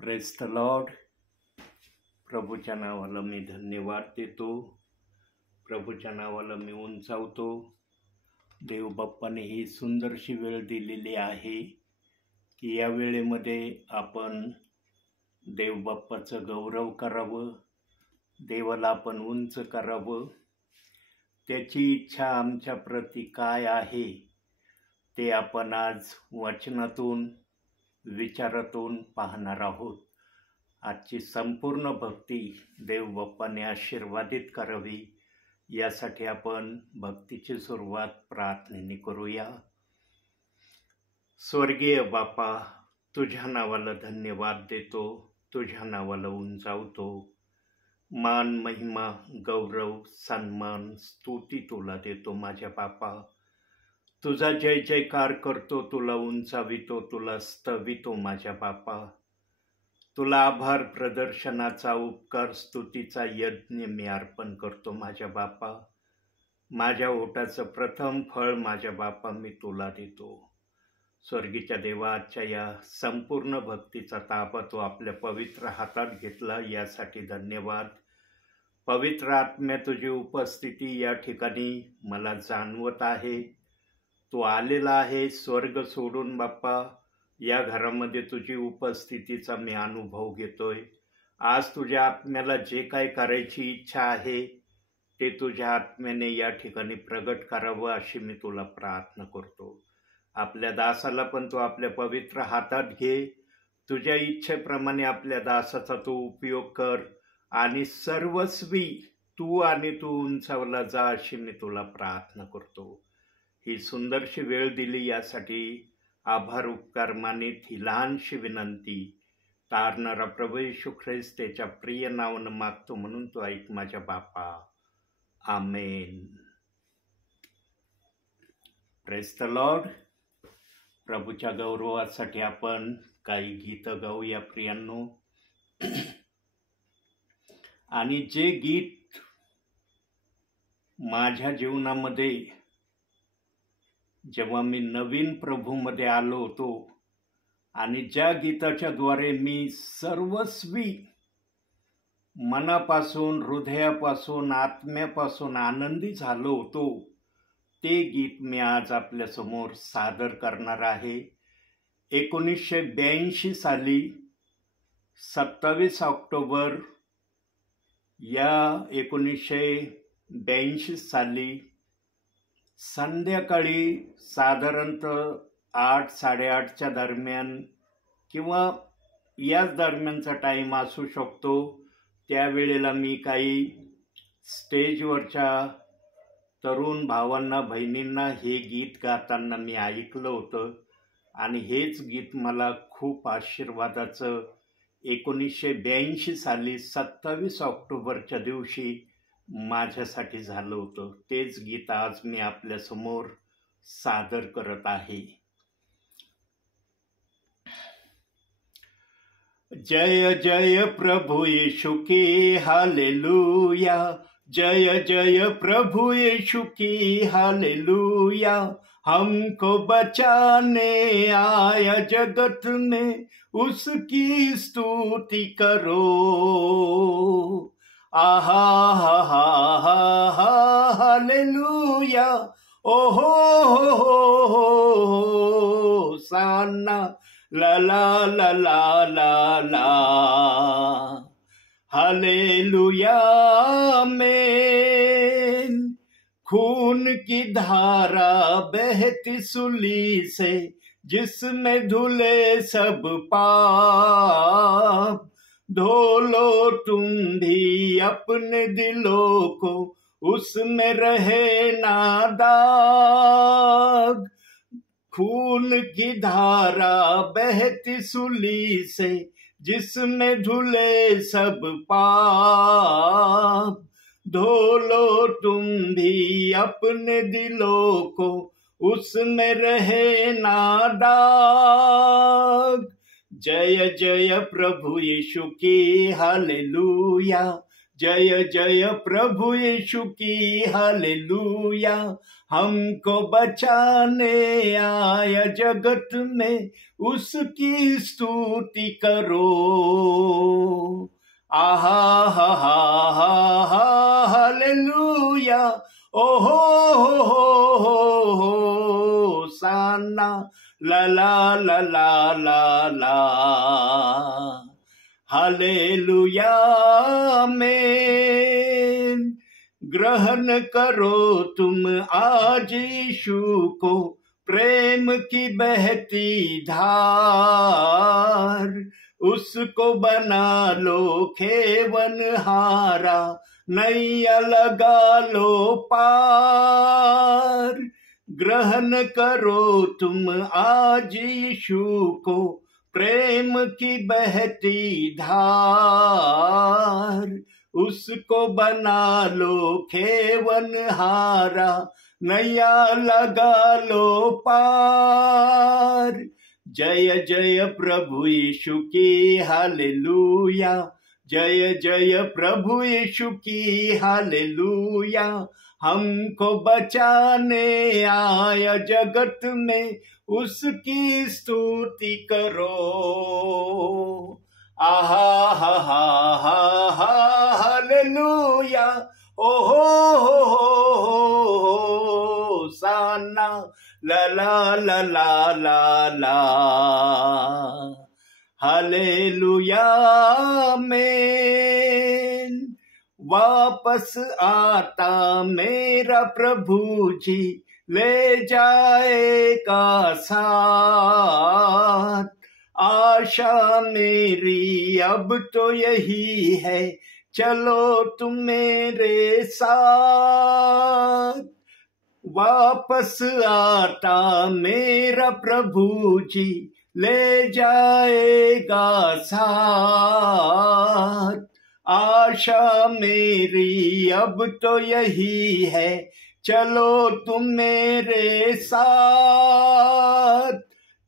Praise the lord. प्रभूच्या नावाला मी धन्यवाद देतो. प्रभूच्या नावाला मी उंचावतो. देव बाप्पाने ही सुंदरशी वेळ दिलेली आहे की या वेळेमध्ये आपण देव बाप्पाचं गौरव करावं, देवाला आपण उंच करावं. त्याची इच्छा आमच्या प्रती काय आहे ते आपण आज वचनातून विचारातून पाहणार आहोत. आजची संपूर्ण भक्ती देव बाप्पाने आशीर्वादित करावी यासाठी आपण भक्तीची सुरुवात प्रार्थनेने करूया. स्वर्गीय बापा, तुझ्या नावाला धन्यवाद देतो, तुझ्या नावाला उंचावतो. मान, महिमा, गौरव, सन्मान, स्तुती तुला देतो माझ्या बापा. तुझा जय जयकार करतो, तुला उंचावितो, तुला स्तवितो माझ्या बापा. तुला आभार प्रदर्शनाचा, उपकार स्तुतीचा यज्ञ मी अर्पण करतो माझ्या बापा. माझ्या ओटाचं प्रथम फळ माझ्या बापा मी तुला देतो. स्वर्गीच्या देवाच्या या संपूर्ण भक्तीचा ताबा तो आपल्या पवित्र हातात घेतला यासाठी धन्यवाद. पवित्र आत्म्या तुझी उपस्थिती या ठिकाणी मला जाणवत आहे. तू आलेला आहे स्वर्ग सोडून बाप्पा. या घरामध्ये तुझी उपस्थितीचा मी अनुभव घेतोय. आज तुझ्या आत्म्याला जे काय करायची इच्छा आहे ते तुझ्या आत्म्याने या ठिकाणी प्रगट करावं अशी मी तुला प्रार्थना करतो. आपल्या दासाला पण तू आपल्या पवित्र हातात घे. तुझ्या इच्छेप्रमाणे आपल्या दासाचा तू उपयोग कर आणि सर्वस्वी तू उंचावला जा अशी मी तुला प्रार्थना करतो. ही सुंदरशी वेळ दिली यासाठी आभार उपकार मानित ही लहानशी विनंती तारणारा प्रभू येशू ख्रिस्त त्याच्या प्रिय नावानं मागतो म्हणून तो ऐक माझ्या बापा. आमेन. Praise the lord. प्रभूच्या गौरवासाठी आपण काही गीतं गाऊया प्रियांनो. आणि जे गीत माझ्या जीवनामध्ये जेव्हा मी नवीन प्रभूमध्ये आलो होतो आणि ज्या गीताच्या द्वारे मी सर्वस्वी मनापासून, हृदयापासून, आत्म्यापासून आनंदी झालो होतो, ते गीत मी आज आपल्यासमोर सादर करणार आहे. 1982 साली 27 ऑक्टोबर या 1982 साली संध्याकाळी साधारणतः 8-8:30च्या दरम्यान किंवा याच दरम्यानचा टाईम असू शकतो. त्यावेळेला मी काही स्टेजवरच्या तरुण भावांना, बहिणींना हे गीत गाताना मी ऐकलं होतं आणि हेच गीत मला खूप आशीर्वादाचं 1982 साली 27 ऑक्टोबरच्या दिवशी माझ्यासाठी झालं होतं. तेच गीत आज मी आपल्यासमोर सादर करत आहे. जय जय प्रभु यीशु की हालेलुया. जय जय प्रभु यीशु की हालेलुया. हमको बचाने आया जगत में, उसकी स्तुति करो. आहा हा हा हा हा हालेलुया. ओहो हो साना ला ला ला ला ला ला. हालेलुया आमीन. खून की धारा बहती सूली से, जिसमें धुले सब पाप. धो लो तुम भी अपने दिलों को, उसमें रहे ना दाग. खून की धारा बहती सूली से, जिसमें धुले सब पाप. धो लो तुम भी अपने दिलों को, उसमें रहे ना दाग. जय जय प्रभु यीशु की हालेलुया. जय जय प्रभु यीशु की हालेलुया। हमको बचाने आया जगत में, उसकी स्तुति करो। आहा हा हा हा हा हालेलुया। ओहो हो साना ला ला ला ला ला ला। हालेलुया आमीन। ग्रहण करो तुम आज यीशु को, प्रेम की बहती धार। उसको बना लो खेवनहारा, नैया लगा लो पार। ग्रहण करो तुम आज यीशु को, प्रेम की बहती धार। उसको बना लो खेवनहारा, नैया लगा लो पार। जय जय प्रभु यीशु की हालेलुया। जय जय प्रभु यीशु की हालेलुया। हमको बचाने आया जगत में, उसकी स्तुति करो। आहा हा हा हा हा हालेलुया। ओहो हो साना ला ला ला ला ला ला। हालेलुया आमीन। वापस आता मेरा प्रभु जी, ले जाएगा साथ। आशा मेरी अब तो यही है, चलो तुम मेरे साथ। वापस आता मेरा प्रभु जी, ले जाएगा साथ। आशा मेरी अब तो यही है, चलो तुम मेरे साथ।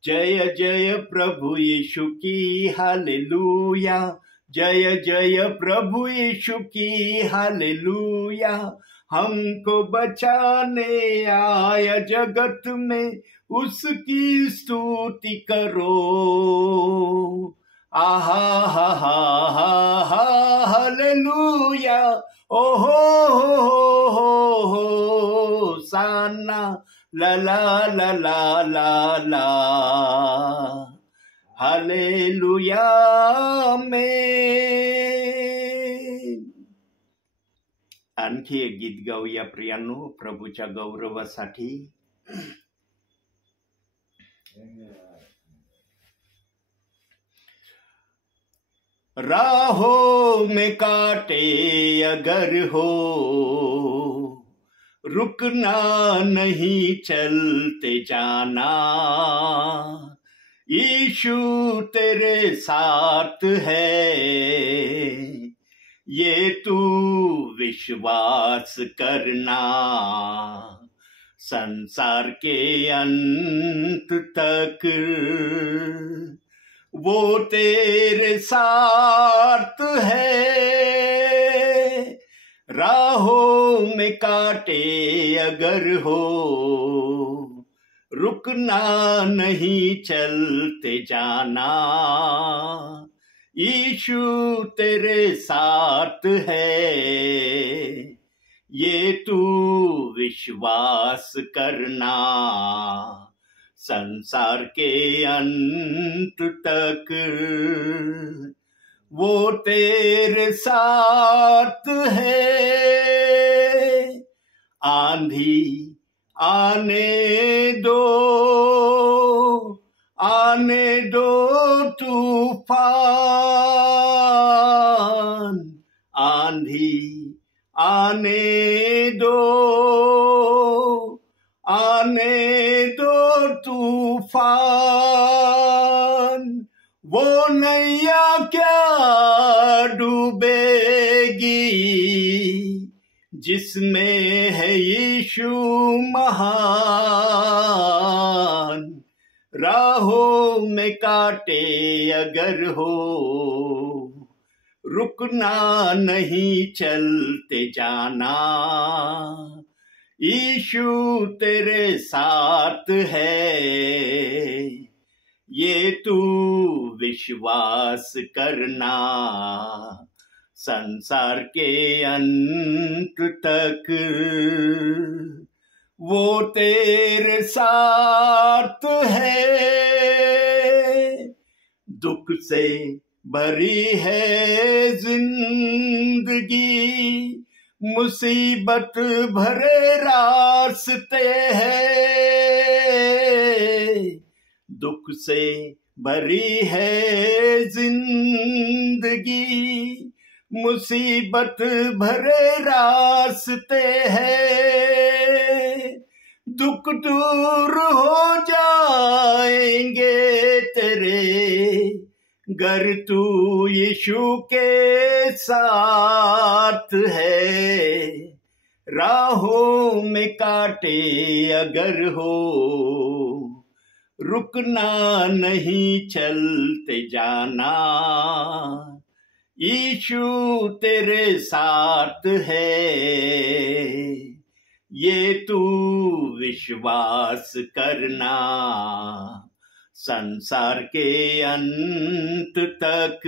जय जय प्रभु यीशु की हालेलुया। जय जय प्रभु यीशु की हालेलुया। हमको बचाने आया जगत में, उसकी स्तुति करो। आहा हा हा हा हा हालेलुया। ओहो हो साना ला ला ला ला ला ला। हालेलुया आमीन। आणखी एक गीत गाऊया प्रियांनो, प्रभूच्या गौरवासाठी। राहों में कांटे अगर हो, रुकना नहीं चलते जाना। यीशु तेरे साथ है, ये तू विश्वास करना। संसार के अंत तक वो तेरे साथ है। राहों में कांटे अगर हो, रुकना नहीं चलते जाना। यीशु तेरे साथ है, ये तू विश्वास करना। संसार के अंत तक वो तेरे साथ है। आंधी आने दो तूफान। आंधी आने दो तूफान। वो नैया क्या डूबेगी, जिसमें है यीशु महान। राहों में कांटे अगर हो, रुकना नहीं चलते जाना, यीशु तेरे साथ है, ये तू विश्वास करना, संसार के अंत तक वो तेरे साथ है। दुख से भरी है जिंदगी, मुसीबत भरे रास्ते हैं, दुख से भरी है जिंदगी, मुसीबत भरे रास्ते हैं, दुख दूर हो जाएंगे तेरे, गर तू यीशु के साथ है। राहों में कांटे अगर हो, रुकना नहीं चलते जाना, यीशु तेरे साथ है, ये तू विश्वास करना, संसार के अंत तक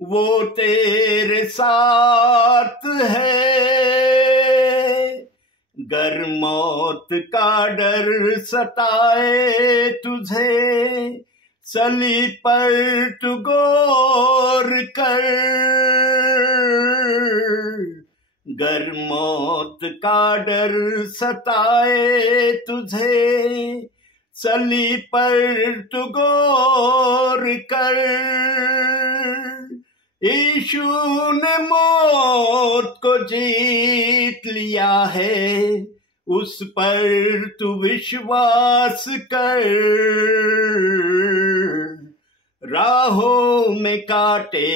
वो तेरे साथ है। गर मौत का डर सताए तुझे, सलीब पर तू गौर कर, गर मौत का डर सताए तुझे, सलीब पर तू गौर कर, यीशु ने मौत को जीत लिया है, उस पर तू विश्वास कर। राहों में कांटे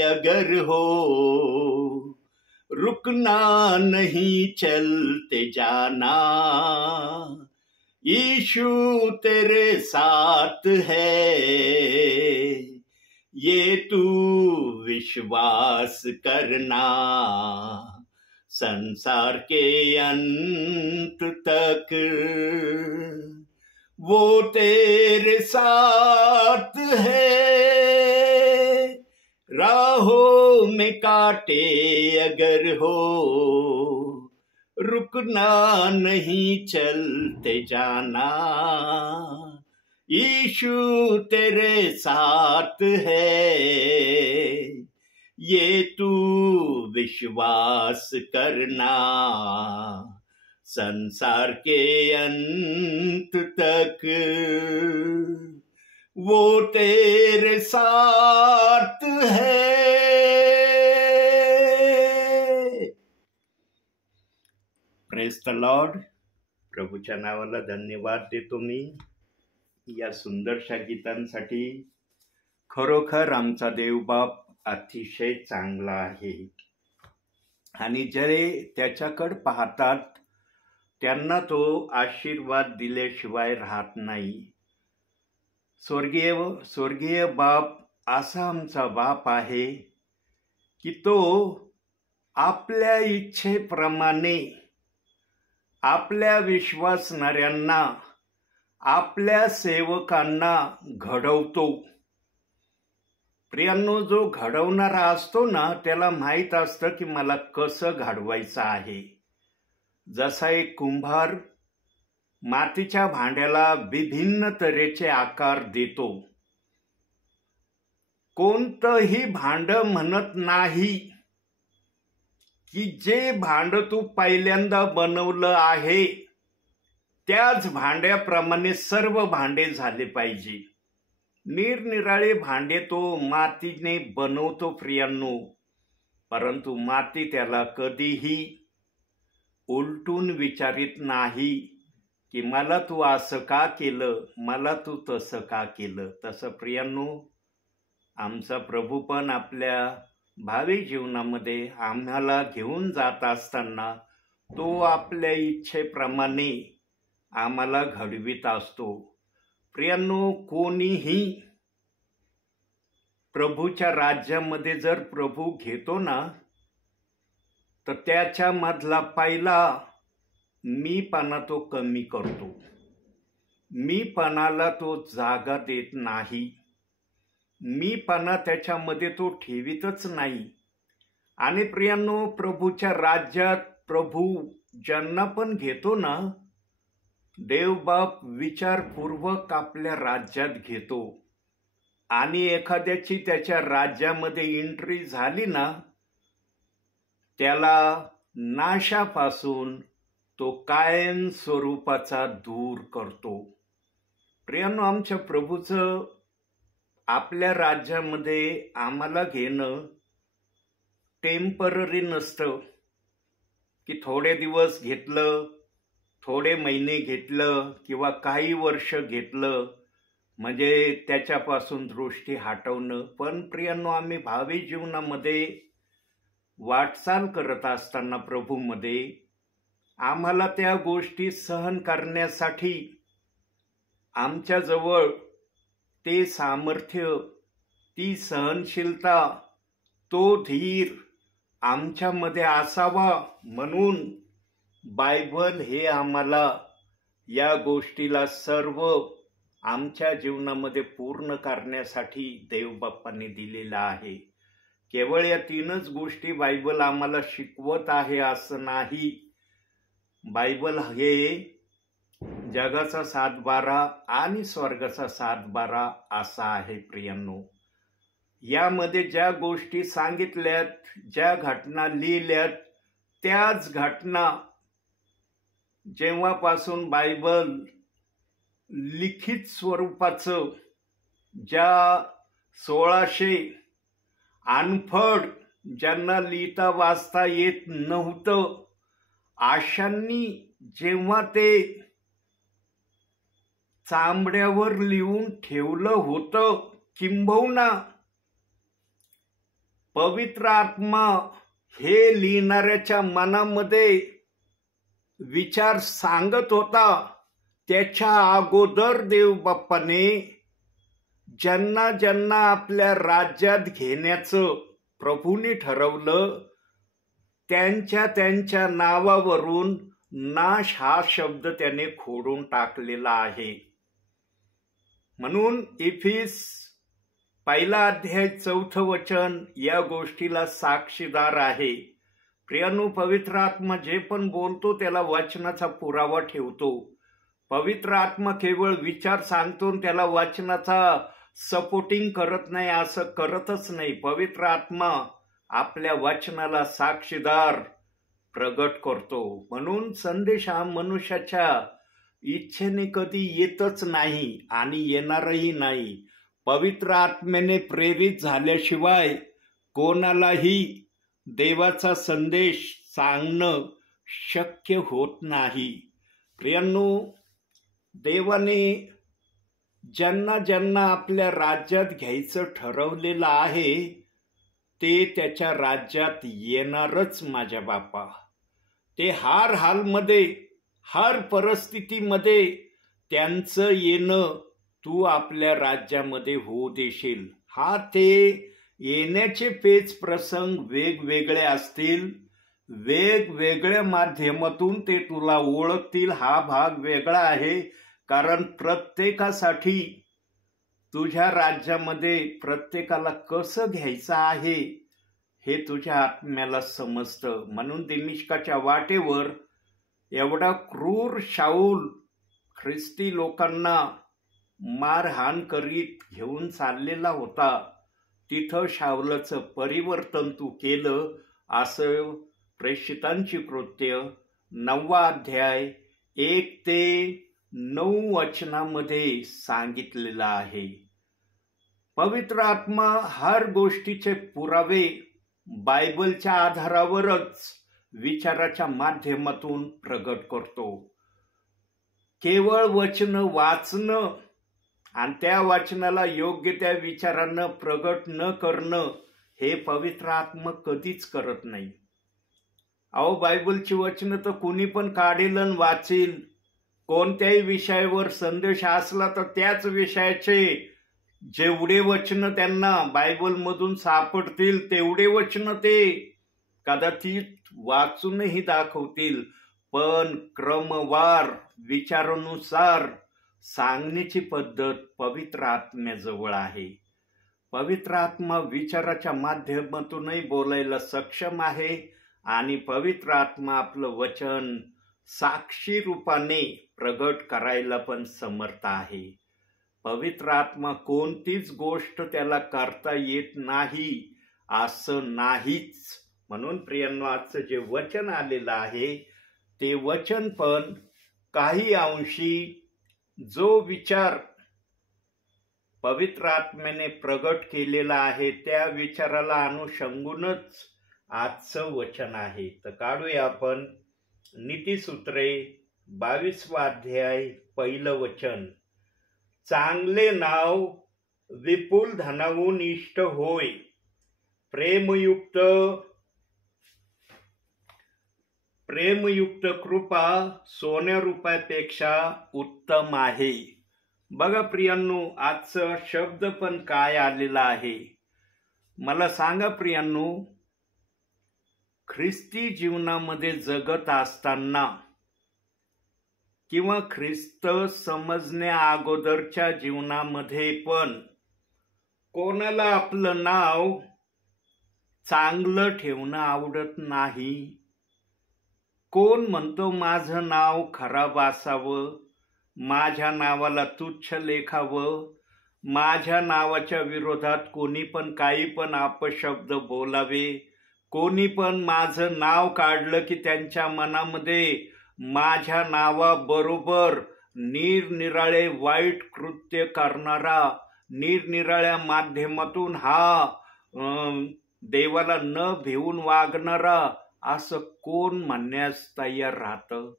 अगर हो, रुकना नहीं चलते जाना, यीशु तेरे साथ है, ये तू विश्वास करना, संसार के अंत तक वो तेरे साथ है। राहों में कांटे अगर हो, रुकना नहीं चलते जाना, यीशु तेरे साथ है, ये तू विश्वास करना, संसार के अंत तक वो तेरे साथ है। Praise the lord. प्रभूच्या नावाला धन्यवाद देतो मी या सुंदरशा गीतांसाठी. खरोखर आमचा देवबाप अतिशय चांगला आहे आणि जे त्याच्याकडे पाहतात त्यांना तो आशीर्वाद दिल्याशिवाय राहत नाही. स्वर्गीय बाप असा आमचा बाप आहे की तो आपल्या इच्छेप्रमाणे आपल्या विश्वासणाऱ्यांना, आपल्या सेवकांना घडवतो. प्रियांनो, जो घडवणारा असतो ना त्याला माहित असतं की मला कसं घडवायचं आहे. जसा एक कुंभार मातीच्या भांड्याला विभिन्न तऱ्हेचे आकार देतो. कोणतंही भांड म्हणत नाही की जे भांड तू पहिल्यांदा बनवलं आहे त्याच भांड्याप्रमाणे सर्व भांडे झाले पाहिजे. निरनिराळे भांडे तो मातीने बनवतो प्रियांनो, परंतु माती त्याला कधीही उलटून विचारित नाही की मला तू असं का केलं, मला तू तसं का केलं. तसं प्रियांनो आमचा प्रभू पण आपल्या भावी जीवनामध्ये आम्हाला घेऊन जात असताना तो आपल्या इच्छेप्रमाणे आम्हाला घडवित असतो. प्रियांनो, कोणीही प्रभूच्या राज्यामध्ये जर प्रभू घेतो ना, तर त्याच्यामधला पहिला मीपणा तो कमी करतो. मीपणाला तो जागा देत नाही. मीपणा त्याच्यामध्ये तो ठेवीतच नाही. आणि प्रियांनो, प्रभूच्या राज्यात प्रभू ज्यांना पण घेतो ना, देवबाप विचारपूर्वक आपल्या राज्यात घेतो. आणि एखाद्याची त्याच्या राज्यामध्ये एंट्री झाली ना, त्याला नाशापासून तो कायम स्वरूपाचा दूर करतो. प्रियांनो, आमच्या प्रभूचं आपल्या राज्यामध्ये आम्हाला घेणं टेम्पररी नसतं, की थोडे दिवस घेतलं, थोडे महिने घेतलं किंवा काही वर्ष घेतलं म्हणजे त्याच्यापासून दृष्टी हटवणं. पण प्रियांनो, आम्ही भावी जीवनामध्ये वाटचाल करत असताना प्रभूमध्ये आम्हाला त्या गोष्टी सहन करण्यासाठी आमच्याजवळ ते सामर्थ्य, ती सहनशीलता, तो धीर आमच्यामध्ये असावा. म्हणून बायबल हे आम्हाला या गोष्टीला सर्व आमच्या जीवनामध्ये पूर्ण करण्यासाठी देवबाप्पांनी दिलेला आहे. केवळ या 3च गोष्टी बायबल आम्हाला शिकवत आहे असं नाही. बायबल हे जगाचा 7/12 आणि स्वर्गाचा 7/12 असा आहे. प्रियांनो, यामध्ये ज्या गोष्टी सांगितल्यात, ज्या घटना लिहिल्यात, त्याच घटना जेव्हापासून बायबल लिखित स्वरूपाचं, ज्या 1600 अनफड ज्यांना लिहिता वाचता येत नव्हतं अशांनी जेव्हा ते चांबड्यावर लिहून ठेवलं होतं, किंबहुना पवित्र आत्मा हे लिहिणाऱ्याच्या मनामध्ये विचार सांगत होता, त्याच्या अगोदर देवबाप्पाने ज्यांना ज्यांना आपल्या राज्यात घेण्याचं प्रभूने ठरवलं, त्यांच्या त्यांच्या नावावरून नाश हा शब्द त्याने खोडून टाकलेला आहे. म्हणून इफिस 1 अध्याय 4 वचन या गोष्टीला साक्षीदार आहे. प्रियांनो, पवित्र आत्मा जे पण बोलतो त्याला वचनाचा पुरावा ठेवतो. पवित्र आत्मा केवळ विचार सांगतो, त्याला वचनाचा सपोर्टिंग करत नाही, असं करतच नाही. पवित्र आत्मा आपल्या वचनाला साक्षीदार प्रगट करतो. म्हणून संदेश हा मनुष्याच्या इच्छेने कधी येतच नाही आणि येणारही नाही. पवित्र आत्म्याने प्रेरित झाल्याशिवाय कोणालाही देवाचा संदेश सांगणं शक्य होत नाही. प्रियांनो, देवाने ज्यांना ज्यांना आपल्या राज्यात घ्यायचं ठरवलेलं आहे ते त्याच्या राज्यात येणारच माझ्या बापा. ते हर हालमध्ये, हर परिस्थितीमध्ये त्यांचं येणं तू आपल्या राज्यामध्ये होऊ देशील. हा ते येण्याचे पेच प्रसंग वेगवेगळे असतील, वेगवेगळ्या माध्यमातून ते तुला ओळखतील. हा भाग वेगळा आहे, कारण प्रत्येकासाठी तुझ्या राज्यामध्ये प्रत्येकाला कसं घ्यायचं आहे हे तुझ्या आत्म्याला समजतं. म्हणून दिमिश्काच्या वाटेवर एवढा क्रूर शाऊल ख्रिस्ती लोकांना मारहाण करीत घेऊन चाललेला होता. तिथं शाऊलाचं परिवर्तन तू केलं, असं प्रेषितांची कृत्य 9 अध्याय 1 ते 9 वचनामध्ये सांगितलेलं आहे. पवित्र आत्मा हर गोष्टीचे पुरावे बायबलच्या आधारावरच विचाराच्या माध्यमातून प्रगट करतो. केवळ वचन वाचणं आणि त्या वचनाला योग्य त्या विचारानं प्रगट न करणं हे पवित्र आत्मा कधीच करत नाही. अहो, बायबलची वचनं तर कुणी पण काढेल आणि वाचेल. कोणत्याही विषयावर संदेश असला तर त्याच विषयाचे जेवढे वचन त्यांना बायबलमधून सापडतील तेवढे वचन ते कदाचित वाचूनही दाखवतील, पण क्रमवार विचारानुसार सांगण्याची पद्धत पवित्र आत्म्याजवळ आहे. पवित्र आत्मा विचाराच्या माध्यमातूनही बोलायला सक्षम आहे आणि पवित्र आत्मा आपलं वचन साक्षी रूपाने प्रगट करायला पण समर्थ आहे. पवित्र आत्मा कोणतीच गोष्ट त्याला करता येत नाही असं नाहीच. म्हणून प्रियांनो, आजचं जे वचन आलेलं आहे ते वचन पण काही अंशी जो विचार पवित्र आत्म्याने प्रगट केलेला आहे त्या विचाराला अनुषंगूनच आजचं वचन आहे. तर काढूया आपण नीतिसूत्रे 22वा अध्याय 1 वचन. चांगले नाव विपुल धनाहून इष्ट होय, प्रेमयुक्त कृपा सोन्या रुपयापेक्षा उत्तम आहे. बघा प्रियांनो, आजचं शब्द पण काय आलेला आहे मला सांगा प्रियांनो. ख्रिस्ती जीवनामध्ये जगत असताना किंवा ख्रिस्त समजण्या अगोदरच्या जीवनामध्ये पण कोणाला आपलं नाव चांगलं ठेवणं आवडत नाही. कोण म्हणतो माझं नाव खराब असावं, माझ्या नावाला तुच्छ लेखावं, माझ्या नावाच्या विरोधात कोणी पण काही पण अपशब्द बोलावे, कोणी पण माझं नाव काढलं की त्यांच्या मनामध्ये माझ्या नावाबरोबर निरनिराळे वाईट कृत्य करणारा, निरनिराळ्या माध्यमातून हा देवाला न भिवून वागणारा असं कोण म्हणण्यास तयार राहतं.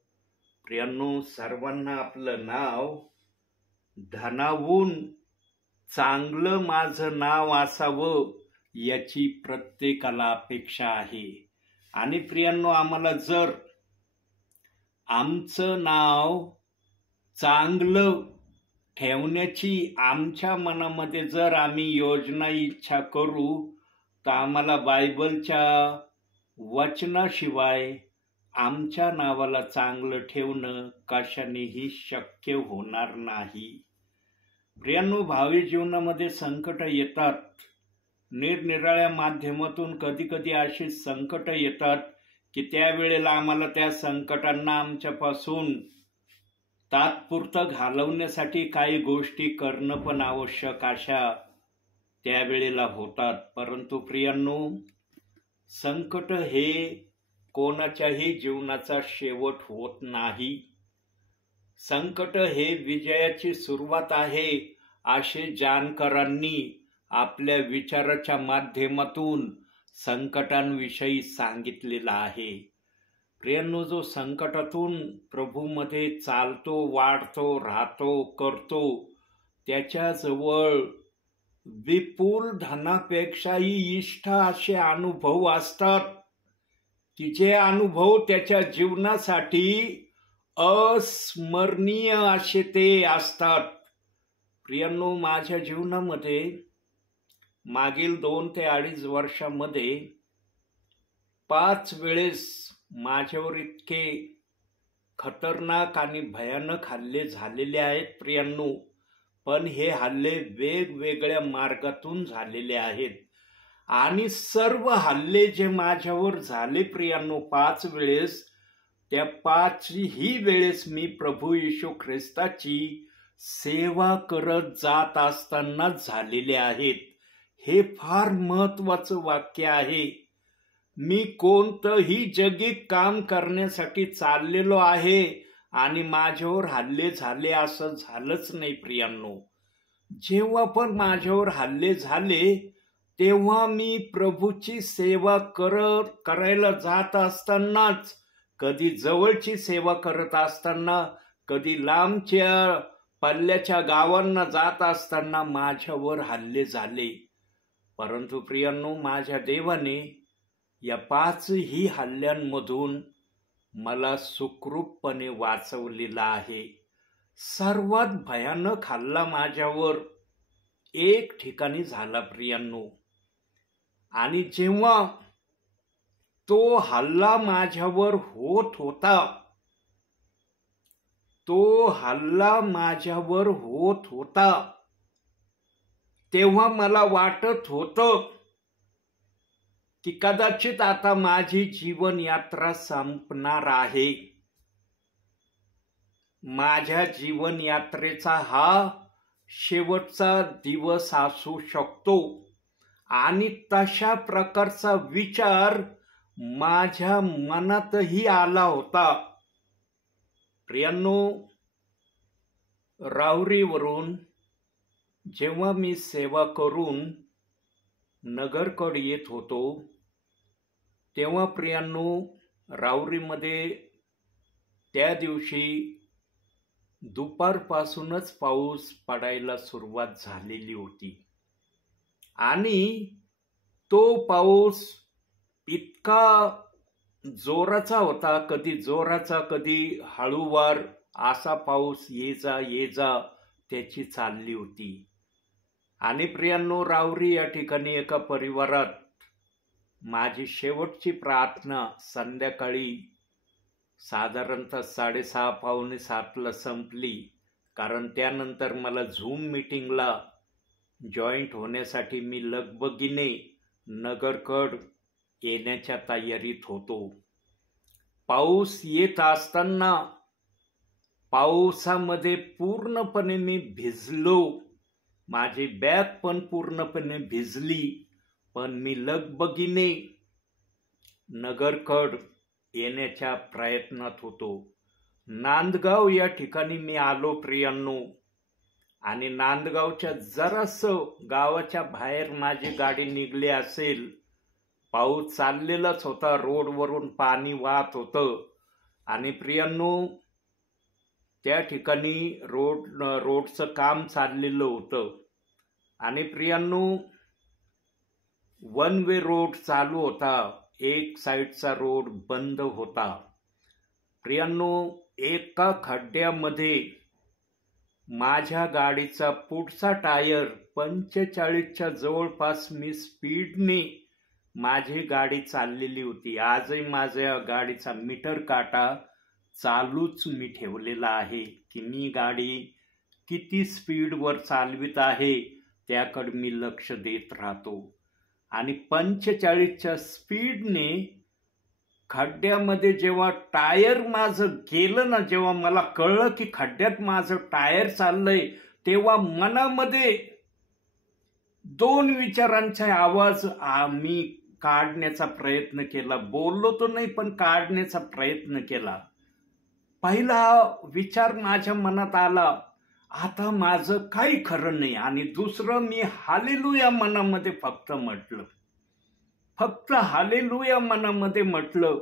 प्रियांनो, सर्वांना आपलं नाव धनाहून चांगलं माझं नाव असावं याची प्रत्येकाला अपेक्षा आहे. आणि प्रियांनो, आम्हाला जर आमचं नाव चांगलं ठेवण्याची आमच्या मनामध्ये जर आम्ही योजना इच्छा करू तर आम्हाला बायबलच्या वचनाशिवाय आमच्या नावाला चांगलं ठेवणं कशानेही शक्य होणार नाही. प्रियांनो, भावी जीवनामध्ये संकट येतात. निरनिराळ्या माध्यमातून कधी कधी अशी संकट येतात की त्यावेळेला आम्हाला त्या संकटांना आमच्यापासून तात्पुरतं घालवण्यासाठी काही गोष्टी करणं पण आवश्यक अशा त्यावेळेला होतात. परंतु प्रियांनो, संकट हे कोणाच्याही जीवनाचा शेवट होत नाही. संकट हे विजयाची सुरुवात आहे असे जाणकारांनी आपल्या विचाराच्या माध्यमातून संकटांविषयी सांगितलेलं आहे. प्रियांनो, जो संकटातून प्रभूमध्ये चालतो, वाढतो, राहतो, करतो त्याच्याजवळ विपुल धनापेक्षाही इष्ट असे अनुभव असतात की जे अनुभव त्याच्या जीवनासाठी अस्मरणीय असे ते असतात. प्रियांनो, माझ्या जीवनामध्ये मागील 2 ते 2.5 वर्षामध्ये 5 वेळेस माझ्यावर इतके खतरनाक आणि भयानक हल्ले झालेले आहेत प्रियांनो. पण हे हल्ले वेगवेगळ्या मार्गातून झालेले आहेत आणि सर्व हल्ले जे माझ्यावर झाले प्रियांनो 5 वेळेस, त्या 5ही वेळेस मी प्रभू येशू ख्रिस्ताची सेवा करत जात असताना झालेले आहेत. हे फार महत्वाचं वाक्य आहे. मी कोणतंही जगिक काम करण्यासाठी चाललेलो आहे आणि माझ्यावर हल्ले झाले असं झालंच नाही प्रियांनो. जेव्हा पण माझ्यावर हल्ले झाले तेव्हा मी प्रभूची सेवा करायला जात असतानाच, कधी जवळची सेवा करत असताना, कधी लांबच्या पल्ल्याच्या गावांना जात असताना माझ्यावर हल्ले झाले. परंतु प्रियांनो, माझ्या देवाने या 5ही हल्ल्यांमधून मला सुखरूपपणे वाचवलेला आहे. सर्वात भयानक हल्ला माझ्यावर एक ठिकाणी झाला प्रियांनो. आणि जेव्हा तो हल्ला माझ्यावर होत होता, तेव्हा मला वाटत होतं की कदाचित आता माझी जीवन यात्रा संपणार आहे. माझ्या जीवन यात्रेचा हा शेवटचा दिवस असू शकतो. आणि तशा प्रकारचा विचार माझ्या मनातही आला होता. प्रियांनो, राहुरीवरून जेव्हा मी सेवा करून नगरकडे येत होतो, तेव्हा प्रियांनो, राहुरीमध्ये त्या दिवशी दुपारपासूनच पाऊस पडायला सुरुवात झालेली होती. आणि तो पाऊस इतका जोराचा होता, कधी जोराचा कधी हळूवार, असा पाऊस ये जा त्याची चालली होती. आणि प्रियांनो, राहुरी या ठिकाणी एका परिवारात माझी शेवटची प्रार्थना संध्याकाळी साधारणतः 6:30 पावणे 7ला संपली. कारण त्यानंतर मला झूम मीटिंगला जॉईंट होण्यासाठी मी लगबगीने नगरकड येण्याच्या तयारीत होतो. पाऊस येत असताना पावसामध्ये पूर्णपणे मी भिजलो. माझी बॅग पण पूर्णपणे भिजली. पण मी लगबगीने नगरकड येण्याच्या प्रयत्नात होतो. नांदगाव या ठिकाणी मी आलो प्रियांनो. आणि नांदगावच्या जरासं गावाच्या बाहेर माझी गाडी निघली असेल. पाऊस चाललेलाच होता, रोडवरून पाणी वाहत होतं. आणि प्रियांनो, त्या ठिकाणी रोडचं काम चाललेलं होतं. आणि प्रियांनो, वन वे रोड चालू होता, एक साईडचा रोड बंद होता. प्रियांनो, एका खड्ड्यामध्ये माझ्या गाडीचा पुढचा टायर 45च्या जवळपास मी स्पीडने माझी गाडी चाललेली होती. आजही माझ्या गाडीचा मीटर काटा चालूच मी ठेवलेला आहे की मी गाडी किती स्पीडवर चालवित आहे त्याकडे मी लक्ष देत राहतो. आणि 45च्या स्पीडने खड्ड्यामध्ये जेव्हा टायर माझं गेलं ना, जेव्हा मला कळलं की खड्ड्यात माझं टायर चाललंय, तेव्हा मनामध्ये 2 विचारांचा आवाज मी काढण्याचा प्रयत्न केला. बोललो तो नाही, पण काढण्याचा प्रयत्न केला. पहिला विचार माझ्या मनात आला, आता माझं काही खरं नाही. आणि दुसरं, मी हालेलुया मनामध्ये फक्त हालेलुया मनामध्ये म्हटलं.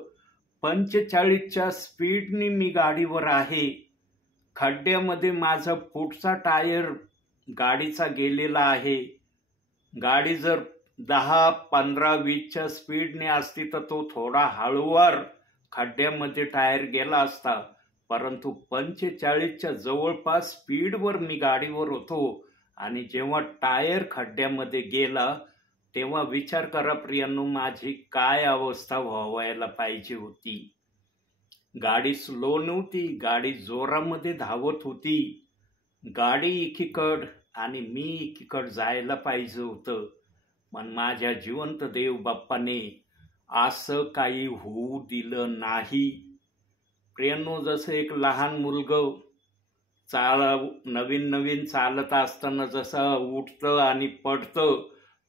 45च्या स्पीडने मी गाडीवर आहे. खड्ड्यामध्ये माझा पुढचा टायर गाडीचा गेलेला आहे. गाडी जर 10, 15, 20च्या स्पीडने असती तर तो थोडा हळूवार खड्ड्यामध्ये टायर गेला असता. परंतु 45च्या जवळपास स्पीडवर मी गाडीवर होतो. आणि जेव्हा टायर खड्ड्यामध्ये गेला तेव्हा विचार करा प्रियांनो, माझी काय अवस्था व्हायला पाहिजे होती. गाडी स्लो नव्हती, गाडी जोरामध्ये धावत होती. गाडी एकीकड आणि मी एकीकड जायला पाहिजे होतं. पण माझ्या जिवंत देव बाप्पाने असं काही होऊ दिलं नाही. प्रियांनो, जसं एक लहान मुलगं नवीन चालत असताना जसं उठतं आणि पडतं,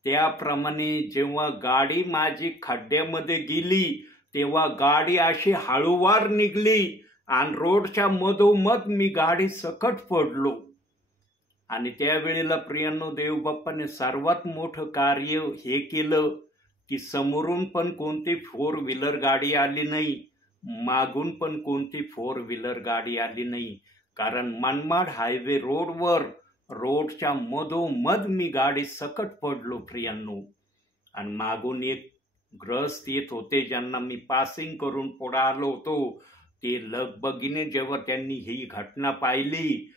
त्याप्रमाणे जेव्हा गाडी माझी खड्ड्यामध्ये गेली तेव्हा गाडी अशी हळूवार निघली आणि रोडच्या मधोमध मी गाडी सकट पडलो. आणि त्यावेळेला प्रियांनो, देवबाप्पाने सर्वात मोठं कार्य हे केलं की समोरून पण कोणती 4 व्हीलर गाडी आली नाही, मागून पण कोणती 4 व्हीलर गाडी आली नाही. कारण मनमाड हायवे रोडवर रोडच्या मधोमध मी गाडी सकट पडलो प्रियांनो. आणि मागून एक ग्रस्त येत होते, ज्यांना मी पासिंग करून पुढे आलो होतो. ते लगबगीने जेव्हा त्यांनी ही घटना पाहिली,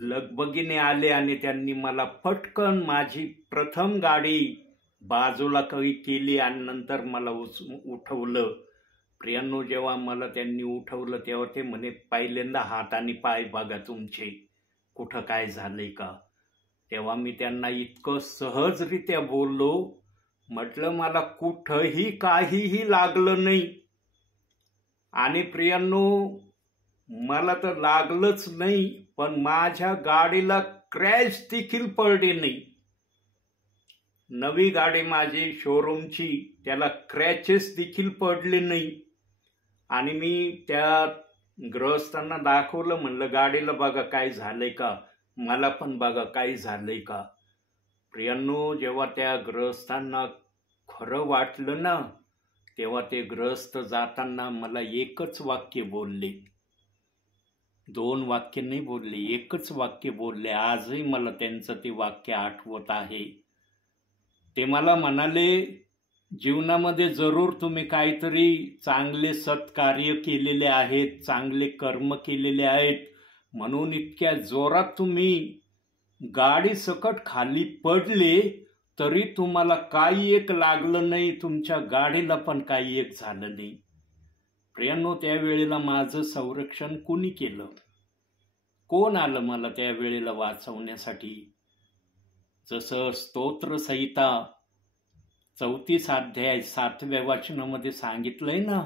लगबगीने आले आणि त्यांनी मला पटकन माझी प्रथम गाडी बाजूला केली आणि नंतर मला उठवलं. प्रियांनो, जेव्हा मला त्यांनी उठवलं तेव्हा ते म्हणे, पहिल्यांदा हात आणि पाय बघा तुमचे, कुठं काय झालंय का. तेव्हा मी त्यांना इतकं सहजरित्या बोललो, म्हटलं मला कुठंही काहीही लागलं नाही. आणि प्रियांनो, मला तर लागलंच नाही, पण माझ्या गाडीला क्रॅच देखील पडले नाही. नवी गाडी माझी शोरूमची, त्याला क्रॅचेस देखील पडले नाही. आणि मी त्या ग्रहस्थांना दाखवलं, म्हणलं गाडीला बघा काय झालंय का, मला पण बघा काय झालंय का. प्रियांनो, जेव्हा त्या ग्रहस्थांना खरं वाटलं ना, तेव्हा ते ग्रहस्थ जाताना मला एकच वाक्य बोलले, 2 वाक्य नाही बोलले, एकच वाक्य बोलले. आजही मला त्यांचं ते वाक्य आठवत आहे. ते मला म्हणाले, जीवनामध्ये जरूर तुम्ही काहीतरी चांगले सत्कार्य केलेले आहेत, चांगले कर्म केलेले आहेत, म्हणून इतक्या जोरात तुम्ही गाडी सकट खाली पडले तरी तुम्हाला काही एक लागलं नाही, तुमच्या गाडीला पण काही एक झालं नाही. प्रियांनो, त्यावेळेला माझं संरक्षण कोणी केलं? कोण आलं मला त्यावेळेला वाचवण्यासाठी? जसं स्तोत्रसंहिता 34 अध्याय 7व्या वचनामध्ये सांगितलंय ना,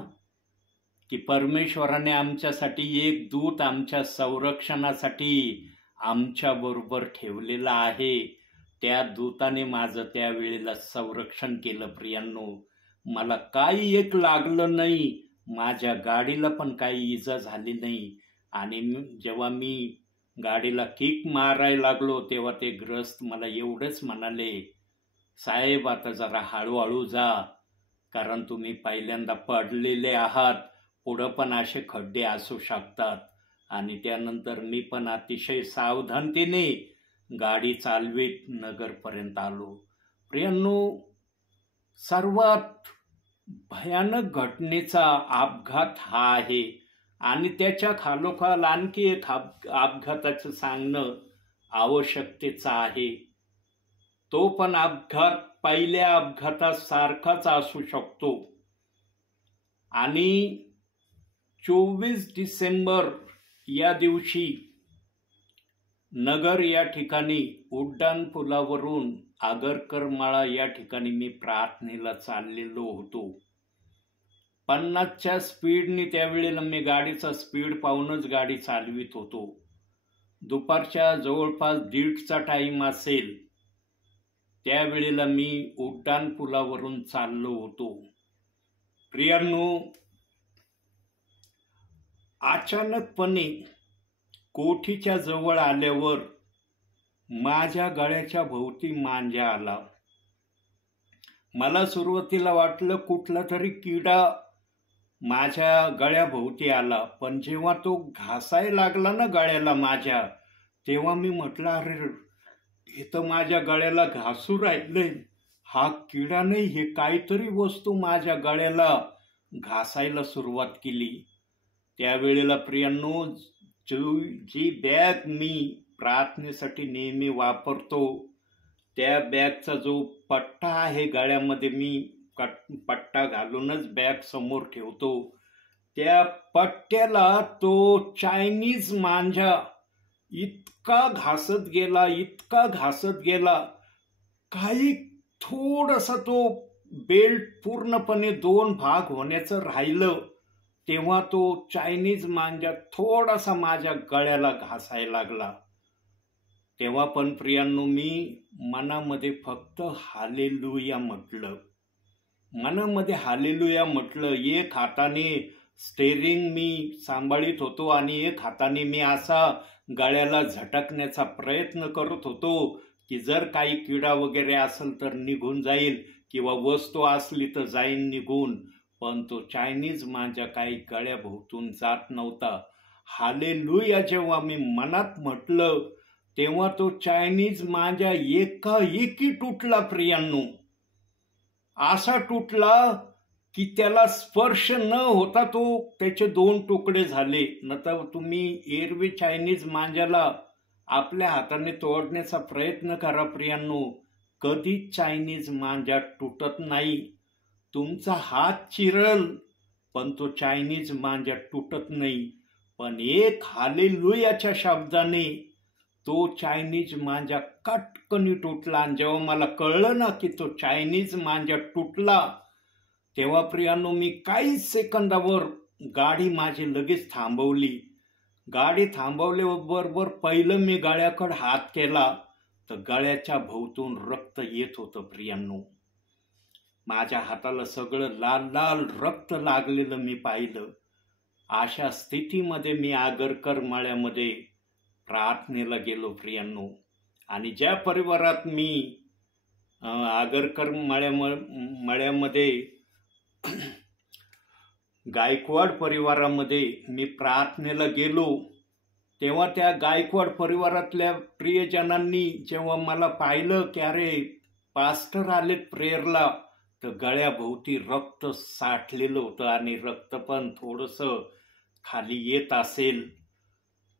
की परमेश्वराने आमच्यासाठी एक दूत आमच्या संरक्षणासाठी आमच्या बरोबर ठेवलेला आहे. त्या दूताने माझं त्यावेळेला संरक्षण केलं. प्रियांनो, मला काही एक लागलं नाही, माझ्या गाडीला पण काही इजा झाली नाही. आणि जेव्हा मी गाडीला किक मारायला लागलो तेव्हा ते ग्रस्त मला एवढंच म्हणाले, साहेब आता जरा हळूहळू जा, कारण तुम्ही पहिल्यांदा पडलेले आहात, पुढं पण असे खड्डे असू शकतात. आणि त्यानंतर मी पण अतिशय सावधानतेने गाडी चालवीत नगरपर्यंत आलो. प्रियांनो, सर्वात भयानक घटनेचा अपघात हा आहे. आणि त्याच्या खालोखाल आणखी एक अपघाताचं सांगणं आवश्यकतेचं आहे. तो पण अपघात पहिल्या अपघातासारखाच असू शकतो. आणि 24 डिसेंबर या दिवशी नगर या ठिकाणी उड्डाण पुलावरून आगरकरमाळा या ठिकाणी मी प्रार्थनेला चाललेलो होतो. 50च्या स्पीडने त्यावेळेला मी गाडीचा स्पीड पाहूनच गाडी चालवित होतो. दुपारच्या जवळपास 1:30चा टाइम असेल, त्यावेळेला मी उड्डाण पुलावरून चाललो होतो. प्रियांनो, अचानकपणे कोठीच्या जवळ आल्यावर माझ्या गळ्याच्या भोवती मांजा आला. मला सुरुवातीला वाटलं कुठला तरी किडा माझ्या गळ्याभोवती आला, पण जेव्हा तो घासायला लागला ना गळ्याला माझ्या, तेव्हा मी म्हटलं, अरे हे तर माझ्या गळ्याला घासू राहिलंय, हा किडा नाही, हे काहीतरी वस्तू माझ्या गळ्याला घासायला सुरुवात केली. त्यावेळेला प्रियांनो, जी बॅग मी प्रार्थनेसाठी नेहमी वापरतो, त्या बॅगचा जो पट्टा आहे गळ्यामध्ये, मी पट्टा घालूनच बॅग समोर ठेवतो, त्या पट्ट्याला तो चायनीज मांजा इतका घासत गेला, काही थोडासा तो बेल्ट पूर्णपणे 2 भाग होण्याचं राहिलं, तेव्हा तो चायनीज मांजा थोडासा माझ्या गळ्याला घासायला लागला. तेव्हा पण प्रियांनो, मी मनामध्ये फक्त हालेलुया म्हटलं. एक हाताने स्टेरिंग मी सांभाळीत होतो आणि एक हाताने मी असा गळ्याला झटकण्याचा प्रयत्न करत होतो की जर काही किडा वगैरे असेल तर निघून जाईल, किंवा वस्तू असली तर जाईन निघून. पण तो चायनीज मांजा काही गळ्याभोवतून जात नव्हता. हालेलुया जेव्हा मी मनात म्हटलं, तेव्हा तो चायनीज मांजा एकाएकी तुटला. प्रियांनो, असा तुटला की त्याला स्पर्श न होता त्याचे 2 तुकडे झाले. नंतर तुम्ही एरवी चायनीज मांजाला आपल्या हाताने तोडण्याचा प्रयत्न करा प्रियांनो. कधीच चायनीज मांजा तुटत नाही. तुमचा हात चिरल पण तो चायनीज मांजा तुटत नाही. पण एक हालेलुयाच्या शब्दाने तो चायनीज मांजा कटकनी तुटला. आणि जेव्हा मला कळलं ना की तो चायनीज मांजा तुटला, तेव्हा प्रियांनो मी काही सेकंदावर गाडी माझी लगेच थांबवली. गाडी थांबवल्याबरोबर पहिलं मी गळ्याकडे हात केला तर गळ्याच्या भोवतून रक्त येत होतं प्रियांनो. माझ्या हाताला सगळं लाल लाल रक्त लागलेलं मी पाहिलं. अशा स्थितीमध्ये मी आगरकर माळ्यामध्ये प्रार्थनेला गेलो प्रियांनो. आणि ज्या परिवारात मी आगरकर माळ्यामध्ये गायकवाड परिवारामध्ये मी प्रार्थनेला गेलो, तेव्हा त्या गायकवाड परिवारातल्या प्रियजनांनी जेव्हा मला पाहिलं की अरे पास्टर आलेत प्रेयरला, तर गळ्याभोवती रक्त साठलेलं होतं आणि रक्त पण थोडंसं खाली येत असेल.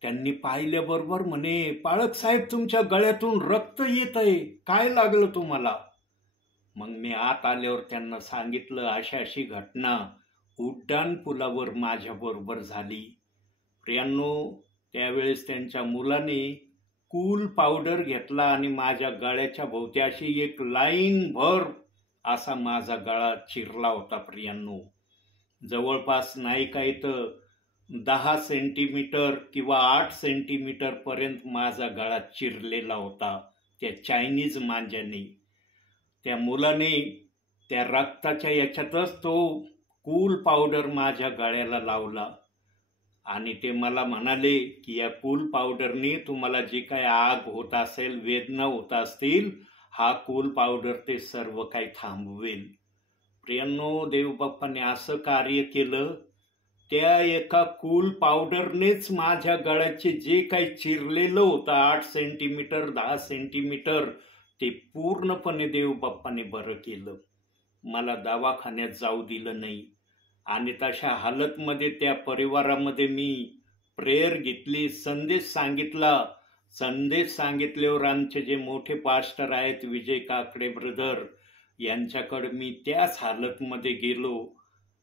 त्यांनी पाहिल्याबरोबर म्हणे, पाळक साहेब तुमच्या गळ्यातून रक्त येत आहे, काय लागलं तुम्हाला? मग मी आत आल्यावर त्यांना सांगितलं अशी अशी घटना उड्डाण पुलावर माझ्याबरोबर झाली. प्रियांनो, त्यावेळेस त्यांच्या मुलाने कूल पावडर घेतला आणि माझ्या गळ्याच्या भोवती अशी एक लाईन भर असा माझा गळा चिरला होता प्रियांनो. जवळपास नाही काही तर 10 सेंटीमीटर किंवा 8 सेंटीमीटर पर्यंत माझा गळा चिरलेला होता त्या चायनीज मांजाने. त्या मुलाने त्या रक्ताच्या याच्यातच तो कूल पावडर माझ्या गळ्याला लावला आणि ते मला म्हणाले की या कूल पावडरने तुम्हाला जी काय आग होत असेल, वेदना होत असतील, हा कूल पावडर ते सर्व काही थांबवेल. प्रियांनो, देवबाप्पाने असं कार्य केलं. त्या एका कूल पावडरनेच माझ्या गळ्याचे जे काही चिरलेलं होतं 8 सेंटीमीटर 10 सेंटीमीटर ते पूर्णपणे देवबाप्पाने बरं केलं. मला दवाखान्यात जाऊ दिलं नाही. आणि तशा हालतमध्ये त्या परिवारामध्ये मी प्रेयर घेतली, संदेश सांगितला. संदेश सांगितल्यावर आमचे जे मोठे पास्टर आहेत विजय काकडे ब्रदर, यांच्याकडे मी त्याच हालतमध्ये गेलो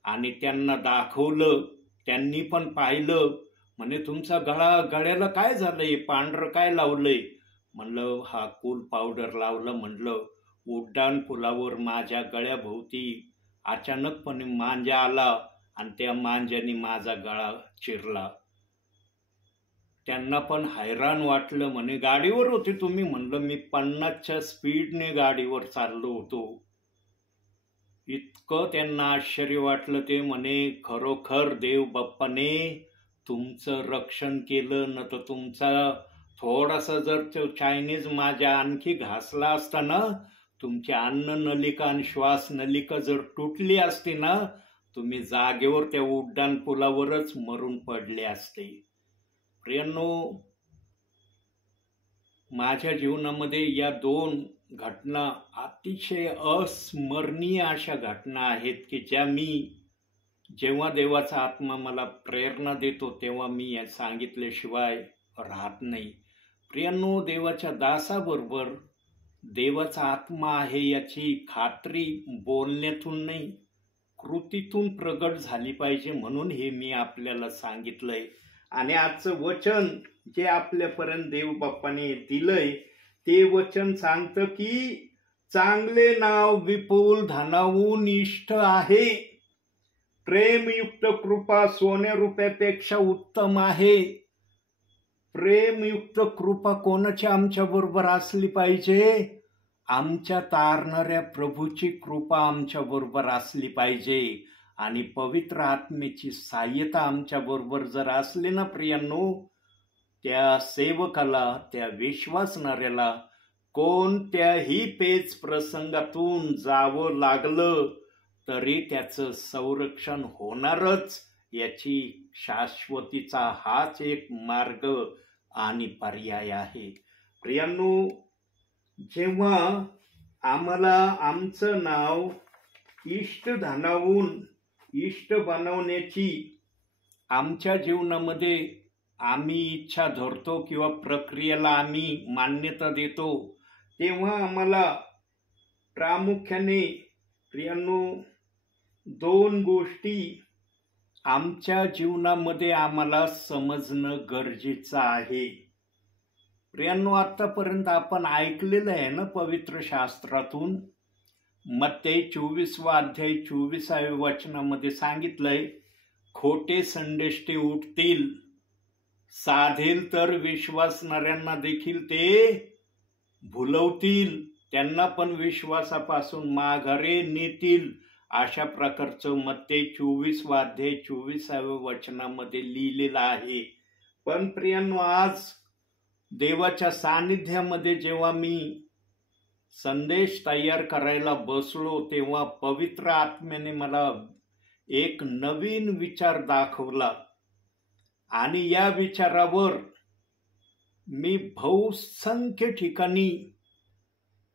आणि त्यांना दाखवलं. त्यांनी पण पाहिलं. म्हणे तुमचा गळ्याला काय झालंय, पांढरं काय लावलंय? म्हणलं हा कूल पावडर लावलं. म्हणलं उड्डाण पुलावर माझ्या गळ्याभोवती अचानकपणे मांजा आला आणि त्या मांजाने माझा गळा चिरला. त्यांना पण हैराण वाटलं. म्हणे गाडीवर होते तुम्ही? म्हणलं मी 50च्या स्पीडने गाडीवर चाललो होतो. इतकं त्यांना आश्चर्य वाटलं. ते म्हणे खरोखर देव बाप्पाने तुमचं रक्षण केलं, न तर तुमचा थोडासा जर तो चायनीज माझ्या आणखी घासला असता ना, तुमची अन्न नलिका आणि श्वास नलिका जर तुटली असती ना, तुम्ही जागेवर त्या उड्डाण पुलावरच मरून पडले असते. प्रियांनो, माझ्या जीवनामध्ये या 2 घटना अतिशय अस्मरणीय अशा घटना आहेत की ज्या मी जेव्हा देवाचा आत्मा मला प्रेरणा देतो तेव्हा मी या सांगितल्याशिवाय राहत नाही. प्रियांनो, देवाच्या दासाबरोबर देवाचा आत्मा आहे याची खात्री बोलण्यातून नाही, कृतीतून प्रगट झाली पाहिजे, म्हणून हे मी आपल्याला सांगितलंय. आणि आजचं वचन जे आपल्यापर्यंत देव बाप्पाने दिलंय ते वचन सांगतं की चांगले नाव विपुल धनाहून इष्ट आहे, प्रेमयुक्त कृपा सोन्या रुपयापेक्षा उत्तम आहे. प्रेमयुक्त कृपा कोणाची आमच्या बरोबर असली पाहिजे? आमच्या तारणाऱ्या प्रभूची कृपा आमच्या बरोबर असली पाहिजे. आणि पवित्र आत्मेची सहाय्यता आमच्या बरोबर जर असली ना प्रियांनो, त्या सेवकाला, त्या विश्वासणाऱ्याला कोणत्याही पेच प्रसंगातून जावं लागलं तरी त्याचं संरक्षण होणारच, याची शाश्वतीचा हाच एक मार्ग आणि पर्याय आहे. प्रियांनो, जेव्हा आम्हाला आमचं नाव इष्टधनाहून इष्ट बनवण्याची आमच्या जीवनामध्ये आम्ही इच्छा धरतो किंवा प्रक्रियेला आम्ही मान्यता देतो, तेव्हा आम्हाला प्रामुख्याने प्रियांनो 2 गोष्टी आमच्या जीवनामध्ये आम्हाला समजणं गरजेचं आहे. प्रियांनो, आतापर्यंत आपण ऐकलेलं आहे ना पवित्र शास्त्रातून, मत्ती 24वा अध्याय 24व्या वचनामध्ये सांगितलंय, खोटे संदेष्टे उठतील, साधेल तर विश्वासणाऱ्यांना देखील ते भुलवतील, त्यांना पण विश्वासापासून माघारे नेतील. अशा प्रकारचं मत्ती 24वा अध्याय 24व्या वचनामध्ये लिहिलेलं आहे. पण प्रियांनो, आज देवाच्या सानिध्यामध्ये जेव्हा मी संदेश तयार करायला बसलो, तेव्हा पवित्र आत्म्याने मला एक नवीन विचार दाखवला आणि या विचारावर मी बहुसंख्य ठिकाणी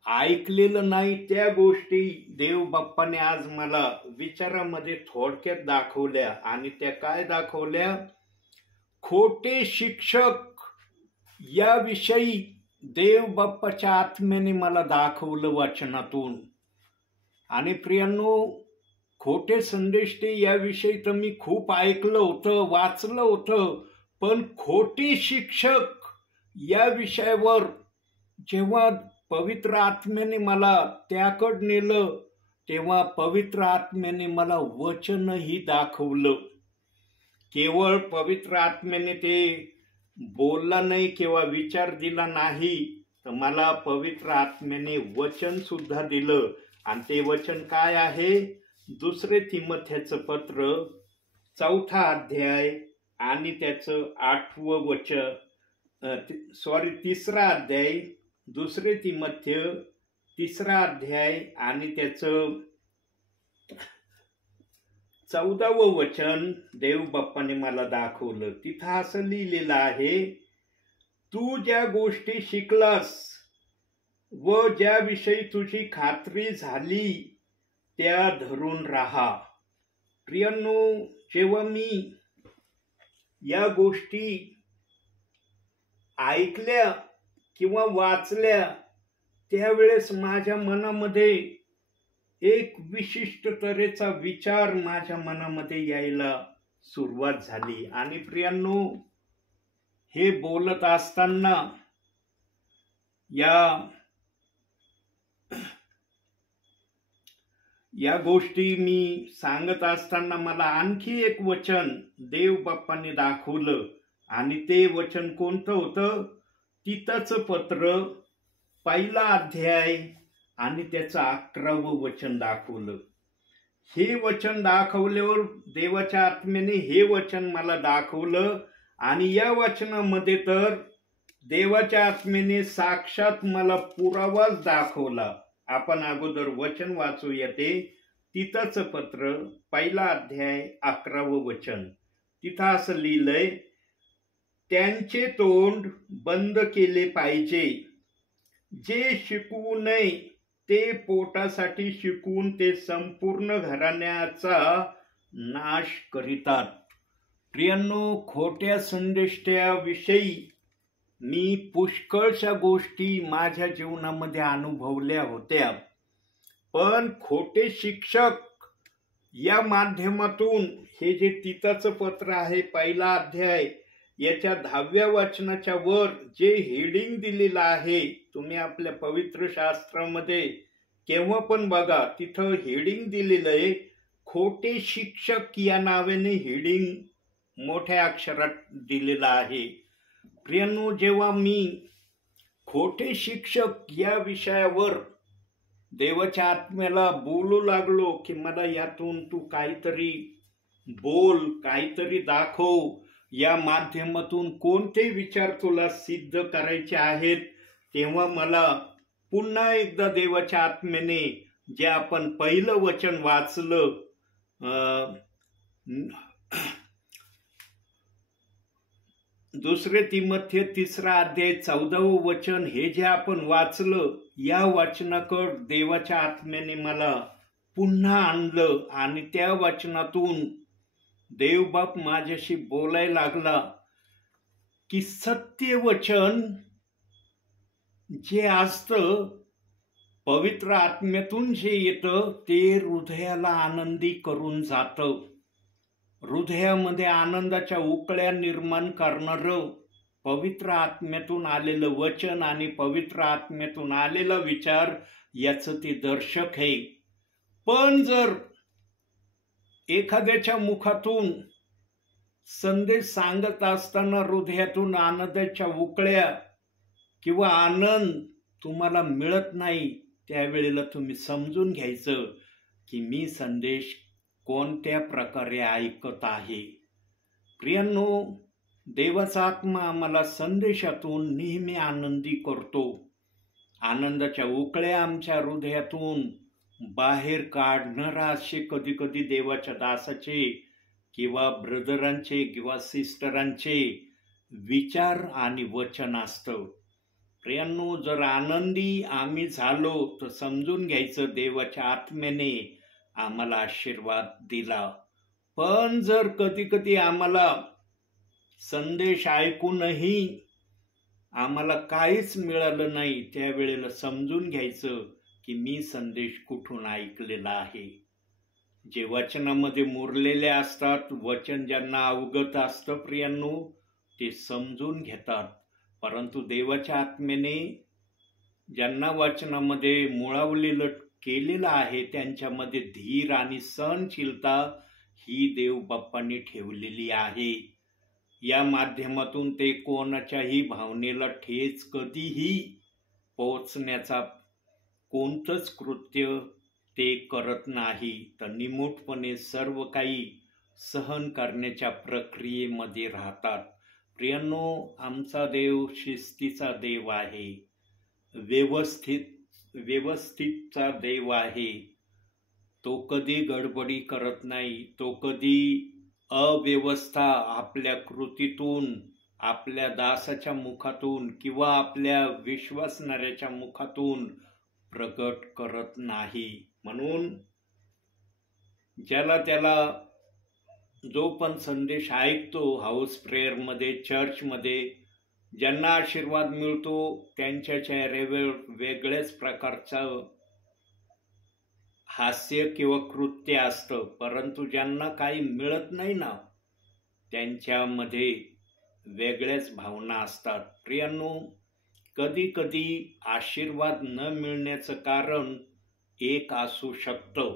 ऐकलेलं नाही त्या गोष्टी देव बाप्पाने आज मला विचारामध्ये थोडक्यात दाखवल्या. आणि त्या काय दाखवल्या? खोटे शिक्षक याविषयी देव बाप्पाच्या आत्म्याने मला दाखवलं वचनातून. आणि प्रियांनो, खोटे संदेष्टे याविषयी तर मी खूप ऐकलं होतं, वाचलं होतं, पण खोटे शिक्षक या विषयावर जेव्हा पवित्र आत्म्याने मला त्याकडे नेलं, तेव्हा पवित्र आत्म्याने मला वचनही दाखवलं. केवळ पवित्र आत्म्याने ते बोलला नाही किंवा विचार दिला नाही, तर मला पवित्र आत्म्याने वचन सुद्धा दिलं. आणि ते वचन काय आहे? 2 तिमोथेचं पत्र 4था अध्याय आणि त्याचं 8वं वचन, 3रा अध्याय, 2 तिमोथेय 3रा अध्याय आणि त्याचं 14वं वचन देव बाप्पाने मला दाखवलं. तिथं असं लिहिलेलं आहे, तू ज्या गोष्टी शिकलास व ज्याविषयी तुझी खात्री झाली त्या धरून राहा. प्रियांनो, जेव्हा मी या गोष्टी ऐकल्या किंवा वाचल्या, त्यावेळेस माझ्या मनामध्ये एक विशिष्ट तऱ्हेचा विचार माझ्या मनामध्ये यायला सुरुवात झाली. आणि प्रियांनो, हे बोलत असताना, या गोष्टी मी सांगत असताना मला आणखी एक वचन देव बाप्पाने दाखवलं. आणि ते वचन कोणतं होतं? तीतचं पत्र 1ला अध्याय आणि त्याचं 11वं वचन दाखवलं. हे वचन दाखवल्यावर देवाच्या आत्म्याने हे वचन मला दाखवलं. आणि या वचनामध्ये तर देवाच्या आत्म्याने साक्षात मला पुरावाच दाखवला. आपण अगोदर वचन वाचूया. ते तीतचं पत्र 1ला अध्याय 11वं वचन. तिथं असं लिहिलंय, त्यांचे तोंड बंद केले पाहिजे, जे शिकवू नये ते पोटासाठी शिकवून ते संपूर्ण घराण्याचा नाश करीतात. प्रियांनो, खोट्या संदेष्टाविषयी मी पुष्कळशा गोष्टी माझ्या जीवनामध्ये अनुभवल्या होत्या. पण खोटे शिक्षक या माध्यमातून हे जे तीतचं पत्र आहे 1ला अध्याय, याच्या 10व्या वचनाच्या वर जे हेडिंग दिलेलं आहे, तुम्ही आपल्या पवित्र शास्त्रामध्ये केव्हा पण बघा, तिथं हेडिंग दिलेलं आहे, खोटे शिक्षक या नावाने हेडिंग मोठ्या अक्षरात दिलेलं आहे. प्रियांनो, जेव्हा मी खोटे शिक्षक या विषयावर देवाच्या आत्म्याला बोलू लागलो की मला यातून तू काहीतरी बोल, काहीतरी दाखव, या माध्यमातून कोणते विचार तुला सिद्ध करायचे आहेत, तेव्हा मला पुन्हा एकदा देवाच्या आत्म्याने जे आपण पहिलं वचन वाचलं, 2 तिमोथेय 3रा अध्याय 14वं वचन, हे जे आपण वाचलं, या वचनाकडे देवाच्या आत्म्याने मला पुन्हा आणलं. आणि त्या वचनातून देवबाप माझ्याशी बोलायला लागला. की सत्य वचन जे असतं पवित्र आत्म्यातून जे येतं ते हृदयाला आनंदी करून जातं. हृदयामध्ये आनंदाच्या उकळ्या निर्माण करणारं पवित्र आत्म्यातून आलेलं वचन आणि पवित्र आत्म्यातून आलेला विचार याचं ते दर्शक आहे. पण जर एखाद्याच्या मुखातून संदेश सांगत असताना हृदयातून आनंदाच्या उकळ्या किंवा आनंद तुम्हाला मिळत नाही, त्यावेळेला तुम्ही समजून घ्यायचं की मी संदेश कोणत्या प्रकारे ऐकत आहे. प्रियांनो, देवाचा आत्मा आम्हाला संदेशातून नेहमी आनंदी करतो. आनंदाच्या उकळ्या आमच्या हृदयातून बाहेर काढणारा असे कधी कधी देवाच्या दासाचे किंवा ब्रदरांचे किंवा सिस्टरांचे विचार आणि वचन असतं. प्रियांनो, जर आनंदी आम्ही झालो तर समजून घ्यायचं देवाच्या आत्म्याने आम्हाला आशीर्वाद दिला. पण जर कधी कधी आम्हाला संदेश ऐकूनही आम्हाला काहीच मिळालं नाही, त्यावेळेला समजून घ्यायचं की मी संदेश कुठून ऐकलेला आहे. जे वचनामध्ये मुरलेले असतात, वचन ज्यांना अवगत असतं प्रियांनो, ते समजून घेतात. परंतु देवाच्या आत्म्याने ज्यांना वचनामध्ये मुळावलेलं केलेलं आहे त्यांच्यामध्ये धीर आणि सहनशीलता ही देव बाप्पांनी ठेवलेली आहे. या माध्यमातून ते कोणाच्याही भावनेला ठेच कधीही पोहोचण्याचा कोणतंच कृत्य ते करत नाही, तर निमूटपणे सर्व काही सहन करण्याच्या प्रक्रियेमध्ये राहतात. प्रियांनो, आमचा देव शिस्तीचा देव आहे, व्यवस्थितचा देव आहे. तो कधी गडबडी करत नाही. तो कधी अव्यवस्था आपल्या कृतीतून, आपल्या दासाच्या मुखातून किंवा आपल्या विश्वासणाऱ्याच्या मुखातून प्रकट करत नाही. म्हणून ज्याला त्याला जो पण संदेश ऐकतो हाऊस प्रेयरमध्ये, चर्चमध्ये, ज्यांना आशीर्वाद मिळतो त्यांच्या चेहऱ्यावर वेगळ्याच प्रकारचं हास्य किंवा कृत्य असतं. परंतु ज्यांना काही मिळत नाही ना, त्यांच्यामध्ये वेगळ्याच भावना असतात. प्रियांनो, कधी कधी आशीर्वाद न मिळण्याचं कारण एक असू शकतं.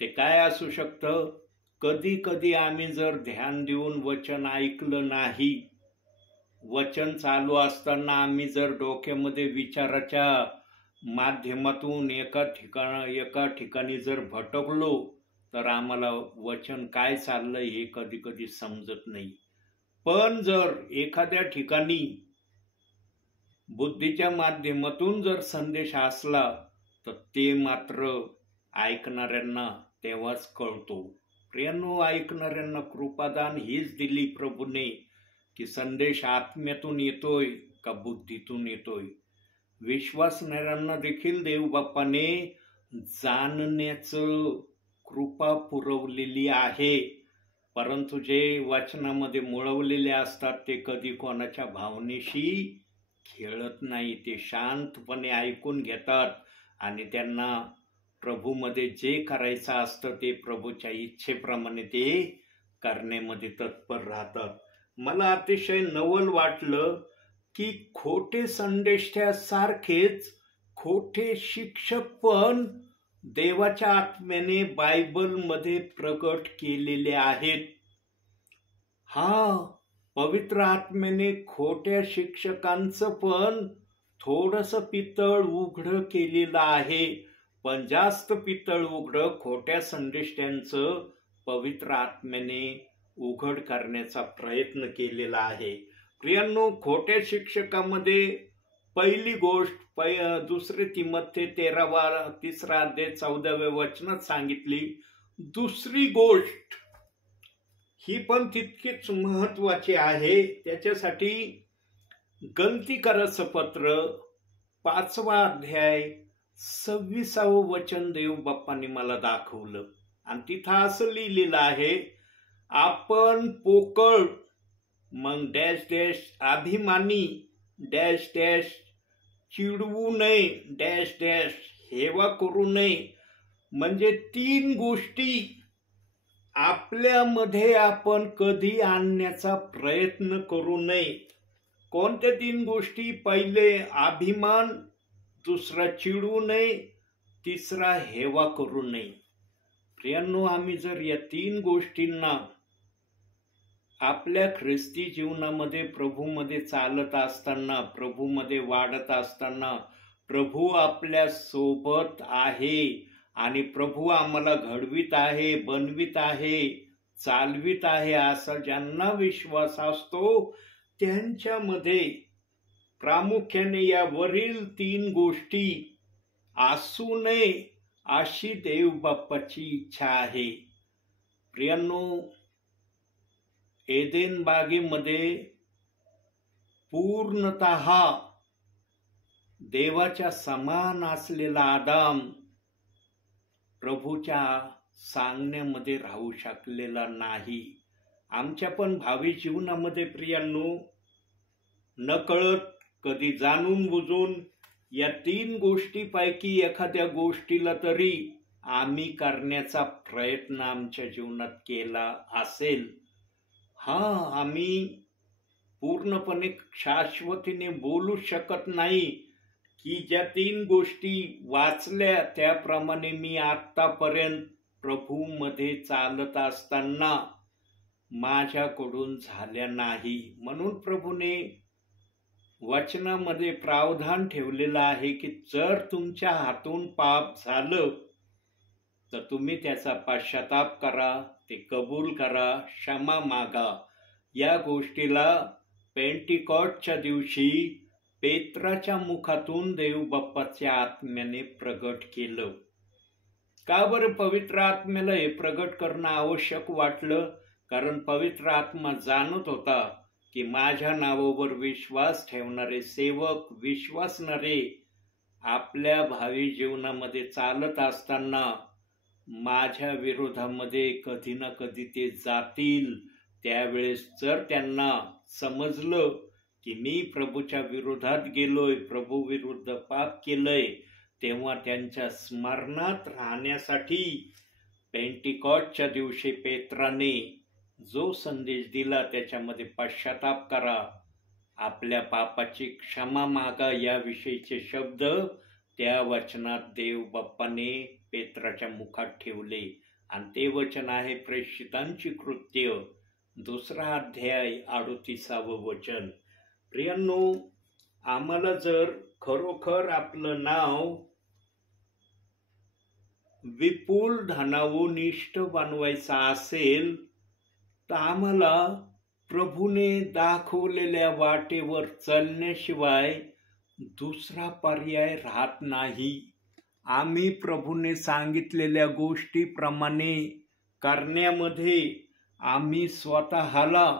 ते काय असू शकतं? कधी कधी आम्ही जर ध्यान देऊन वचन ऐकलं नाही, वचन चालू असताना आम्ही जर डोक्यामध्ये विचाराच्या माध्यमातून एका ठिकाणी जर भटकलो तर आम्हाला वचन काय चाललंय हे कधी कधी समजत नाही. पण जर एखाद्या ठिकाणी बुद्धीच्या माध्यमातून जर संदेश असला तर ते मात्र ऐकणाऱ्यांना तेव्हाच कळतो. प्रियांनो, ऐकणाऱ्यांना कृपादान हीच दिली प्रभूने की संदेश आत्म्यातून येतोय का बुद्धीतून येतोय. विश्वासणाऱ्यांना देखील देव बाप्पाने जाणण्याचं कृपा पुरवलेली आहे. परंतु जे वचनामध्ये मुळवलेले असतात ते कधी कोणाच्या भावनेशी खेळत नाही. ते शांतपणे ऐकून घेतात आणि त्यांना प्रभूमध्ये जे करायचं असतं ते प्रभूच्या इच्छेप्रमाणे ते करण्यामध्ये तत्पर राहतात. मला अतिशय नवल वाटलं की खोटे संदेशासारखेच खोटे शिक्षक पण देवाच्या आत्म्याने बायबलमध्ये प्रकट केलेले आहेत. पवित्र आत्म्याने खोट्या शिक्षकांचं पण थोडंसं पितळ उघडं केलेलं आहे, पण जास्त पितळ उघडं खोट्या संदेशांचं पवित्र आत्म्याने उघड करण्याचा प्रयत्न केलेला आहे. प्रियांनो, खोट्या शिक्षकामध्ये पहिली गोष्ट 2 तिमोथेय 3 अध्याय 14व्या वचनात सांगितली. दुसरी गोष्ट ही पण तितकीच महत्वाची आहे. त्याच्यासाठी गलतीकाराचं पत्र 5वा अध्याय 26वं वचन देव बाप्पांनी मला दाखवलं आणि तिथं असं लिहिलेलं आहे, आपण पोकळ मग डॅश डॅश अभिमानी डॅश डॅश चिडवू नये डॅश डॅश हेवा करू नये. म्हणजे 3 गोष्टी आपल्यामध्ये आपण कधी आणण्याचा प्रयत्न करू नये. कोणत्या 3 गोष्टी? पहिले अभिमान, दुसरा चिडवू नये, तिसरा हेवा करू नये. प्रियांनो, आम्ही जर या 3 गोष्टींना आपल्या ख्रिस्ती जीवनामध्ये प्रभूमध्ये चालत असताना, प्रभूमध्ये वाढत असताना, प्रभू आपल्या सोबत आहे आणि प्रभू आम्हाला घडवित आहे, बनवित आहे, चालवित आहे असा ज्यांना विश्वास असतो त्यांच्यामध्ये प्रामुख्याने या वरील 3 गोष्टी असू नये अशी देव बाप्पाची इच्छा आहे. प्रियांनो, एदेन बागेमध्ये पूर्णतः देवाच्या समान असलेला आदाम प्रभूच्या सांगण्यामध्ये राहू शकलेला नाही. आमच्या पण भावी जीवनामध्ये प्रियांनो, नकळत कधी जाणून बुजून या 3 गोष्टीपैकी एखाद्या गोष्टीला तरी आम्ही करण्याचा प्रयत्न आमच्या जीवनात केला असेल. आम्ही पूर्णपणे शाश्वतीने बोलू शकत नाही की ज्या 3 गोष्टी वाचल्या त्याप्रमाणे मी आतापर्यंत प्रभूमध्ये चालत असताना माझ्याकडून झाल्या नाही. म्हणून प्रभूने वचनामध्ये प्रावधान ठेवलेलं आहे की जर तुमच्या हातून पाप झालं तर तुम्ही त्याचा पश्चाताप करा, ते कबूल करा, क्षमा मागा. या गोष्टीला पेंटिकॉस्टच्या दिवशी पेत्राच्या मुखातून देव बाप्पाच्या आत्म्याने प्रगट केलं. का बरं पवित्र आत्म्याला हे प्रगट करणं आवश्यक वाटलं? कारण पवित्र आत्मा जाणत होता की माझ्या नावावर विश्वास ठेवणारे सेवक, विश्वासणारे आपल्या भावी जीवनामध्ये चालत असताना माझ्या विरोधामध्ये कधी ना कधी ते जातील. त्यावेळेस जर त्यांना समजलं की मी प्रभूच्या विरोधात गेलोय, प्रभू विरुद्ध पाप केलंय, तेव्हा त्यांच्या स्मरणात राहण्यासाठी पेंटिकॉस्टच्या दिवशी पेत्राने जो संदेश दिला त्याच्यामध्ये पश्चाताप करा, आपल्या पापाची क्षमा मागा याविषयीचे शब्द त्या वचनात देव बाप्पाने पेत्राच्या मुखात ठेवले. आणि ते वचन आहे प्रेषितांची कृत्य 2 अध्याय 38वं वचन. प्रियांनो, आम्हाला जर खरोखर आपलं नाव विपुल धनावून इष्ट बनवायचं असेल तर आम्हाला प्रभूने दाखवलेल्या वाटेवर चालण्याशिवाय दुसरा पर्याय राहत नाही. आम्ही प्रभूने सांगितलेल्या गोष्टीप्रमाणे करण्यामध्ये आम्ही स्वतःला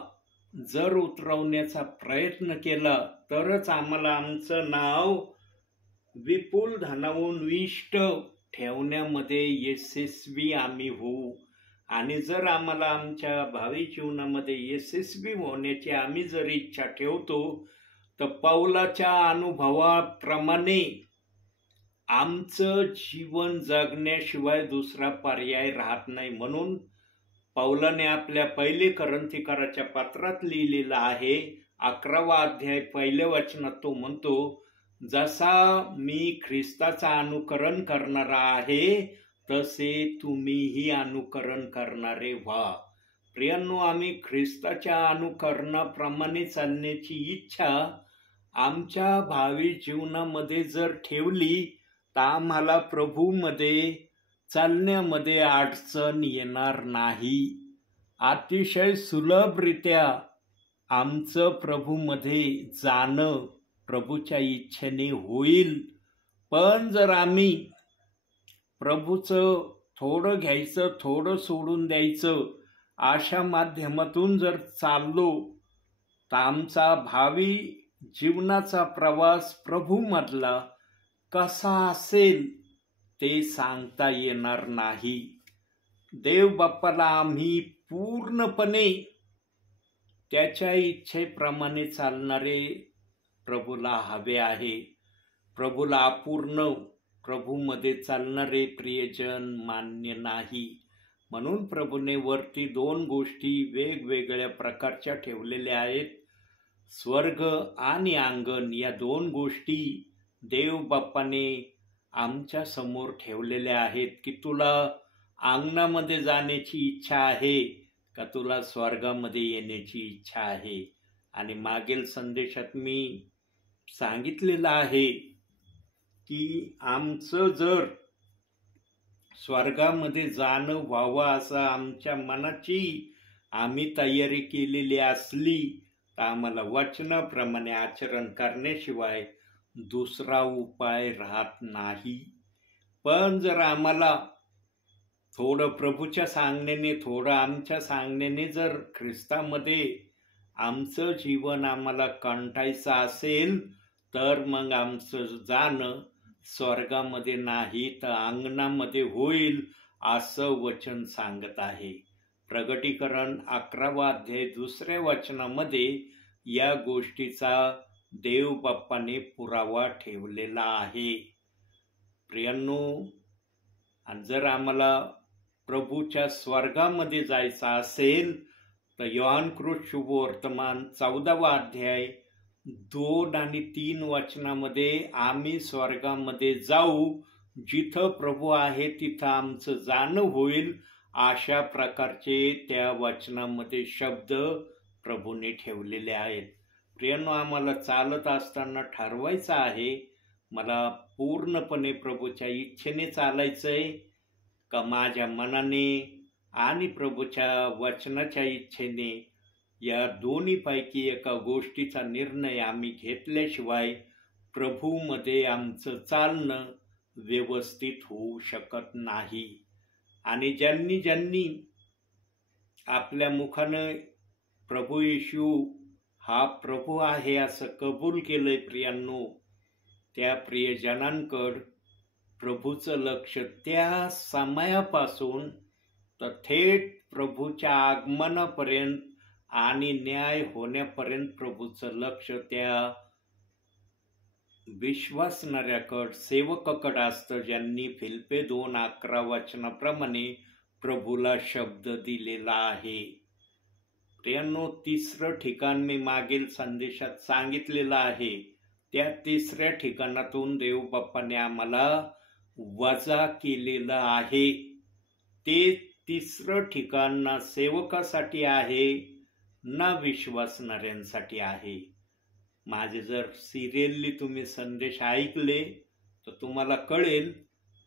जर उतरवण्याचा प्रयत्न केला तरच आम्हाला आमचं नाव विपुल धनावून इष्ट ठेवण्यामध्ये यशस्वी आम्ही होऊ. आणि जर आम्हाला आमच्या भावी जीवनामध्ये यशस्वी होण्याची आम्ही जर इच्छा ठेवतो तर पौलाच्या अनुभवाप्रमाणे आमचं जीवन जगण्याशिवाय दुसरा पर्याय राहत नाही. म्हणून पौलाने आपल्या 1 कोरिंथीकराच्या पत्रात लिहिलेलं आहे 11वा अध्याय 1 वचनात तो म्हणतो, जसा मी ख्रिस्ताचा अनुकरण करणारा आहे तसे तुम्हीही अनुकरण करणारे व्हा. प्रियांनो, आम्ही ख्रिस्ताच्या अनुकरणाप्रमाणे चालण्याची इच्छा आमच्या भावी जीवनामध्ये जर ठेवली तर आम्हाला प्रभूमध्ये चालण्यामध्ये अडचण येणार नाही. अतिशय सुलभरित्या आमचं प्रभूमध्ये जाणं प्रभूच्या इच्छेने होईल. पण जर आम्ही प्रभूचं थोडं घ्यायचं, थोडं सोडून द्यायचं अशा माध्यमातून जर चाललो तर आमचा भावी जीवनाचा प्रवास प्रभूमधला कसा असेल ते सांगता येणार नाही. देव बाप्पाला आम्ही पूर्णपणे त्याच्या इच्छेप्रमाणे चालणारे प्रभूला हवे आहे. प्रभूला अपूर्ण, प्रभूमध्ये चालणारे प्रियजन मान्य नाही. म्हणून प्रभूने वरती 2 गोष्टी वेगवेगळ्या प्रकारच्या ठेवलेल्या आहेत. स्वर्ग आणि अंगण या 2 गोष्टी देव बाप्पाने आमच्या समोर ठेवलेल्या आहेत की तुला अंगणामध्ये जाण्याची इच्छा आहे का तुला स्वर्गामध्ये येण्याची इच्छा आहे. आणि मागील संदेशात मी सांगितलेलं आहे की आमचं जर स्वर्गामध्ये जाणं व्हावं असं आमच्या मनाची आम्ही तयारी केलेली असली तर आम्हाला वचनाप्रमाणे आचरण करण्याशिवाय दुसरा उपाय राहत नाही. पण जर आम्हाला थोडं प्रभूच्या सांगण्याने, थोडं आमच्या सांगण्याने जर ख्रिस्तामध्ये आमचं जीवन आम्हाला कंटायचं असेल तर मग आमचं जाणं स्वर्गामध्ये नाही तर अंगणामध्ये होईल असं वचन सांगत आहे. प्रगटीकरण 11वा अध्याय 2ऱ्या वचनामध्ये या गोष्टीचा देव बाप्पाने पुरावा ठेवलेला आहे. प्रियांनो, आणि जर आम्हाला प्रभूच्या स्वर्गामध्ये जायचं असेल तर योहान कृत शुभवर्तमान 14वा अध्याय 2 आणि 3 वचनामध्ये आम्ही स्वर्गामध्ये जाऊ, जिथं प्रभू आहे तिथं आमचं जाणं होईल अशा प्रकारचे त्या वचनामध्ये शब्द प्रभूने ठेवलेले आहेत. प्रियांनो, आम्हाला चालत असताना ठरवायचं आहे मला पूर्णपणे प्रभूच्या इच्छेने चालायचंय का माझ्या मनाने आणि प्रभूच्या वचनाच्या इच्छेने. या दोन्हीपैकी एका गोष्टीचा निर्णय आम्ही घेतल्याशिवाय प्रभूमध्ये आमचं चालणं व्यवस्थित होऊ शकत नाही. आणि ज्यांनी ज्यांनी आपल्या मुखानं प्रभू येशू हा प्रभू आहे असं कबूल केलंय प्रियांनो, त्या प्रियजनांकडं प्रभूचं लक्ष त्या समयापासून तर थेट प्रभूच्या आगमनापर्यंत आणि न्याय होण्यापर्यंत प्रभूचं लक्ष त्या विश्वासणाऱ्याकडं, सेवकाकडं असतं ज्यांनी फिलिप्पे 2:11 वचनाप्रमाणे प्रभूला शब्द दिलेला आहे. प्रियांनो, 3रं ठिकाण मी मागील संदेशात सांगितलेलं आहे. त्या 3ऱ्या ठिकाणातून देव बाप्पाने आम्हाला वजा केलेलं आहे. ते 3रं ठिकाण ना सेवकासाठी आहे ना विश्वासणाऱ्यांसाठी आहे. माझे जर सिरियसली तुम्ही संदेश ऐकले तर तुम्हाला कळेल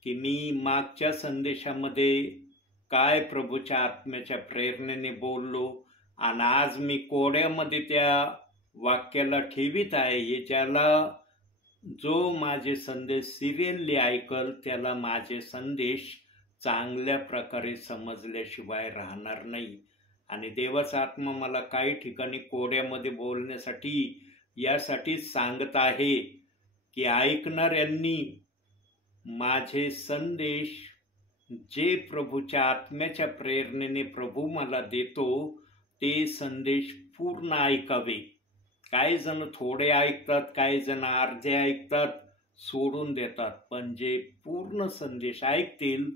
की मी मागच्या संदेशामध्ये काय प्रभूच्या आत्म्याच्या प्रेरणेने बोललो आणि आज मी कोड्यामध्ये त्या वाक्याला ठेवीत आहे. याच्याला जो माझे संदेश सिरियसली ऐकल त्याला माझे संदेश चांगल्या प्रकारे समजल्याशिवाय राहणार नाही. आणि देवाचा आत्मा मला काही ठिकाणी कोड्यामध्ये बोलण्यासाठी यासाठी सांगत आहे की ऐकणाऱ्यांनी माझे संदेश जे प्रभूच्या आत्म्याच्या प्रेरणेने प्रभू मला देतो ते संदेश पूर्ण ऐकावे. काही जण थोडे ऐकतात, काही जण अर्धे ऐकतात, सोडून देतात. पण जे पूर्ण संदेश ऐकतील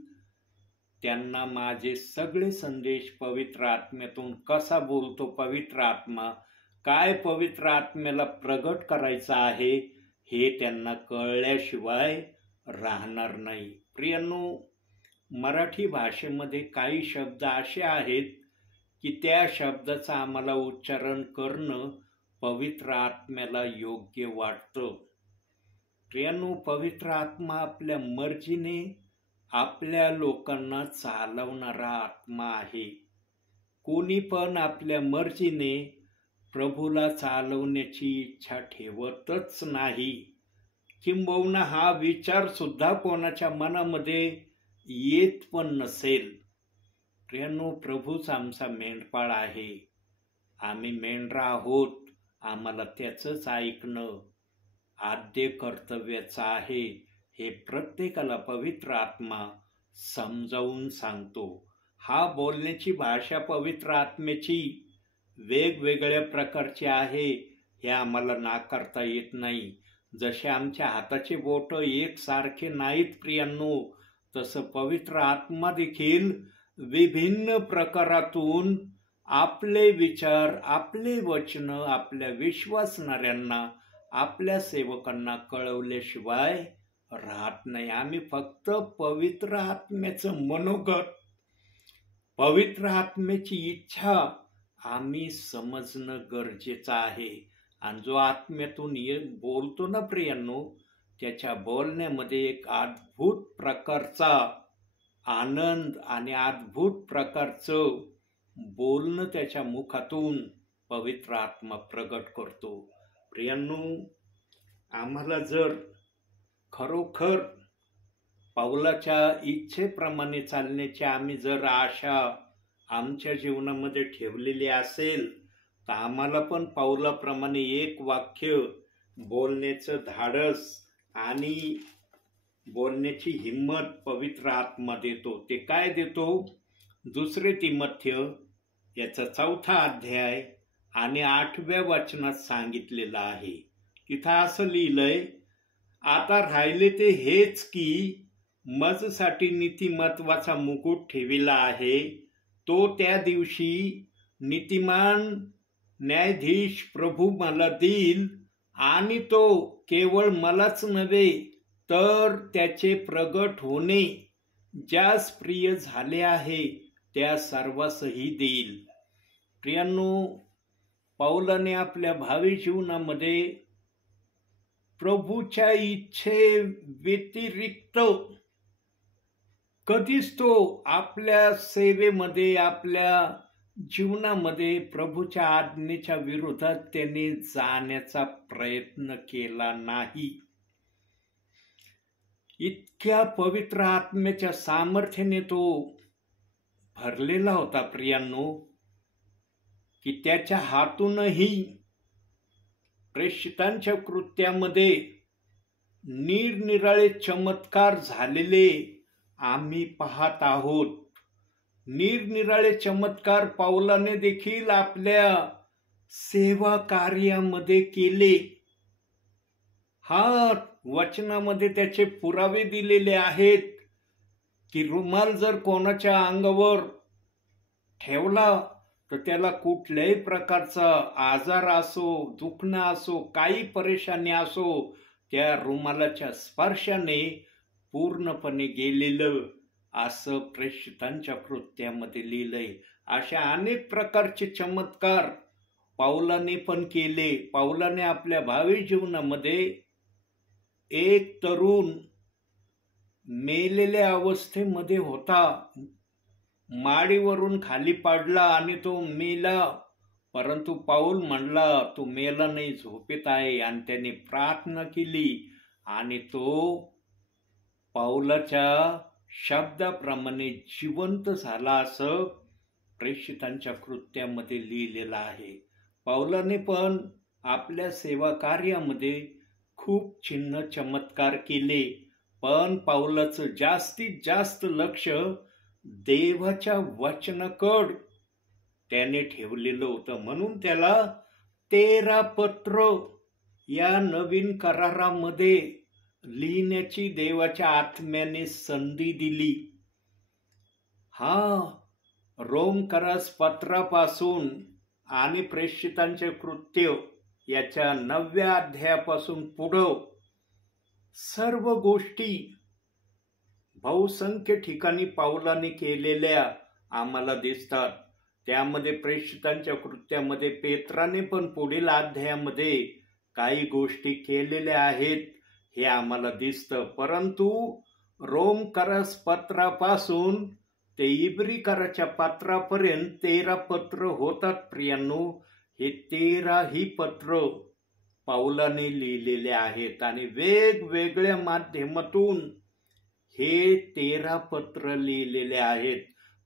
त्यांना माझे सगळे संदेश पवित्र आत्म्यातून कसा बोलतो पवित्र आत्मा, काय पवित्र आत्म्याला प्रगट करायचं आहे हे त्यांना कळल्याशिवाय राहणार नाही. प्रियांनो, मराठी भाषेमध्ये काही शब्द असे आहेत की त्या शब्दाचं आम्हाला उच्चारण करणं पवित्र आत्म्याला योग्य वाटतं. प्रियांनो, पवित्र आत्मा आपल्या मर्जीने आपल्या लोकांना चालवणारा आत्मा आहे. कोणी पण आपल्या मर्जीने प्रभूला चालवण्याची इच्छा ठेवतच नाही. किंबहुना हा विचार सुद्धा कोणाच्या मनामध्ये येत पण नसेल. प्रियांनो, प्रभूच आमचा मेंढपाळ आहे. आम्ही मेंढरा आहोत. आम्हाला त्याचंच ऐकणं आद्य कर्तव्याचं आहे हे प्रत्येकाला पवित्र आत्मा समजावून सांगतो. हा बोलण्याची भाषा पवित्र आत्म्याची वेगवेगळ्या प्रकारचे आहे हे आम्हाला नाकारता येत नाही. जसे आमच्या हाताचे बोट एकसारखे नाहीत प्रियांनो, तसं पवित्र आत्मा देखील विभिन्न प्रकारातून आपले विचार, आपले वचन आपल्या विश्वासणाऱ्यांना, आपल्या सेवकांना कळवल्याशिवाय राहत नाही. आम्ही फक्त पवित्र आत्म्याचं मनोगत, पवित्र आत्म्याची इच्छा आम्ही समजणं गरजेचं आहे. आणि जो आत्म्यातून बोलतो ना प्रियांनो, त्याच्या बोलण्यामध्ये एक अद्भुत प्रकारचा आनंद आणि अद्भुत प्रकारचं बोलणं त्याच्या मुखातून पवित्र आत्मा प्रगट करतो. प्रियांनो, आम्हाला जर खरोखर पाऊलाच्या इच्छेप्रमाणे चालण्याची आम्ही जर आशा आमच्या जीवनामध्ये ठेवलेली असेल, तर आम्हाला पण पाऊलाप्रमाणे एक वाक्य बोलण्याचं धाडस आणि बोलण्याची हिम्मत पवित्र आत्मा देतो. ते काय देतो? 2 तिमोथेय याचा 4 अध्याय आणि 8व्या वचनात सांगितलेलं आहे. तिथं असं लिहिलंय, आता राहिले ते हेच की माझ्यासाठी नीतिमत्वाचा मुकुट ठेविला आहे. तो त्या दिवशी नीतिमान न्यायाधीश प्रभू मला देईल आणि तो केवळ मलाच नव्हे तर त्याचे प्रगट होणे ज्यास प्रिय झाले आहे त्या सर्वांसही देईल. प्रियांनो, पौलाने आपल्या भावी जीवनामध्ये प्रभूच्या इच्छे व्यतिरिक्त कधीच तो आपल्या सेवेमध्ये, आपल्या जीवनामध्ये प्रभूच्या आज्ञेच्या विरोधात त्याने जाण्याचा प्रयत्न केला नाही. इतक्या पवित्र आत्म्याच्या सामर्थ्याने तो भरलेला होता प्रियांनो, की त्याच्या हातूनही प्रेषितांच्या कृत्यामध्ये निरनिराळे चमत्कार झालेले आम्ही पाहत आहोत. निरनिराळे चमत्कार पौलाने देखील आपल्या सेवा कार्यामध्ये केले. वचनामध्ये त्याचे पुरावे दिलेले आहेत की रुमाल जर कोणाच्या अंगावर ठेवला तर त्याला कुठल्याही प्रकारचा आजार असो, दुखणं असो, काही परेशानी असो, त्या रुमालाच्या स्पर्शाने पूर्णपणे गेलेलं असं प्रेषितांच्या कृत्यामध्ये लिहिलंय. अशा अनेक प्रकारचे चमत्कार पौलाने पण केले. पौलाने आपल्या भावी जीवनामध्ये एक तरुण मेलेल्या अवस्थेमध्ये होता, माडीवरून खाली पडला आणि तो मेला, परंतु पौल म्हणला तो मेला नाही, झोपेत आहे. आणि त्याने प्रार्थना केली आणि तो पौलाच्या शब्दाप्रमाणे जिवंत झाला असं प्रेषितांच्या कृत्यामध्ये लिहिलेलं आहे. पौलाने पण आपल्या सेवा कार्यामध्ये खूप चिन्ह चमत्कार केले, पण पौलाचं जास्तीत जास्त लक्ष देवाच्या वचनाकड त्याने ठेवलेलं होतं. म्हणून त्याला 13 पत्र या नवीन करारामध्ये लिहिण्याची देवाच्या आत्म्याने संधी दिली. रोमकरास पत्रापासून आणि प्रेषितांचे कृत्य याच्या 9व्या अध्यायापासून पुढं सर्व गोष्टी बहुसंख्य ठिकाणी पौलाने केलेल्या आम्हाला दिसतात. त्यामध्ये प्रेषितांच्या कृत्यामध्ये पेत्राने पण पुढील अध्यायामध्ये काही गोष्टी केलेल्या आहेत हे आम्हाला दिसतं. परंतु रोमकरास पत्रापासून ते इब्रीकराच्या पत्रापर्यंत 13 पत्र होतात प्रियांनो. हे 13ही पत्र पौलाने लिहिलेले आहेत आणि वेगवेगळ्या माध्यमातून हे 13 पत्र लिहिलेले आहेत.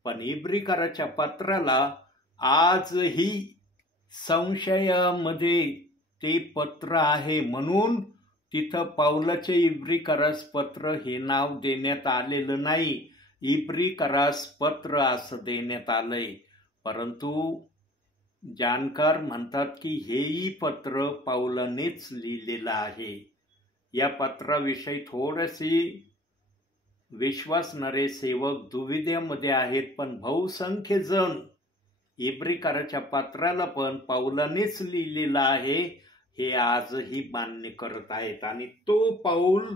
पण इब्रीकराच्या पत्राला आजही संशयामध्ये ते पत्र आहे, म्हणून तिथं पौलाचे इब्रीकरास पत्र हे नाव देण्यात आलेलं नाही, इब्रीकरास पत्र असं देण्यात आलंय. परंतु जाणकार म्हणतात की हेही पत्र पौलानेच लिहिलेलं आहे. या पत्राविषयी थोडीशी विश्वासणारे सेवक दुविधेमध्ये आहेत, पण बहुसंख्य जण इब्रिकाराच्या पत्राला पण पौलानेच लिहिलेलं आहे हे आजही मान्य करत आहेत. आणि तो पौल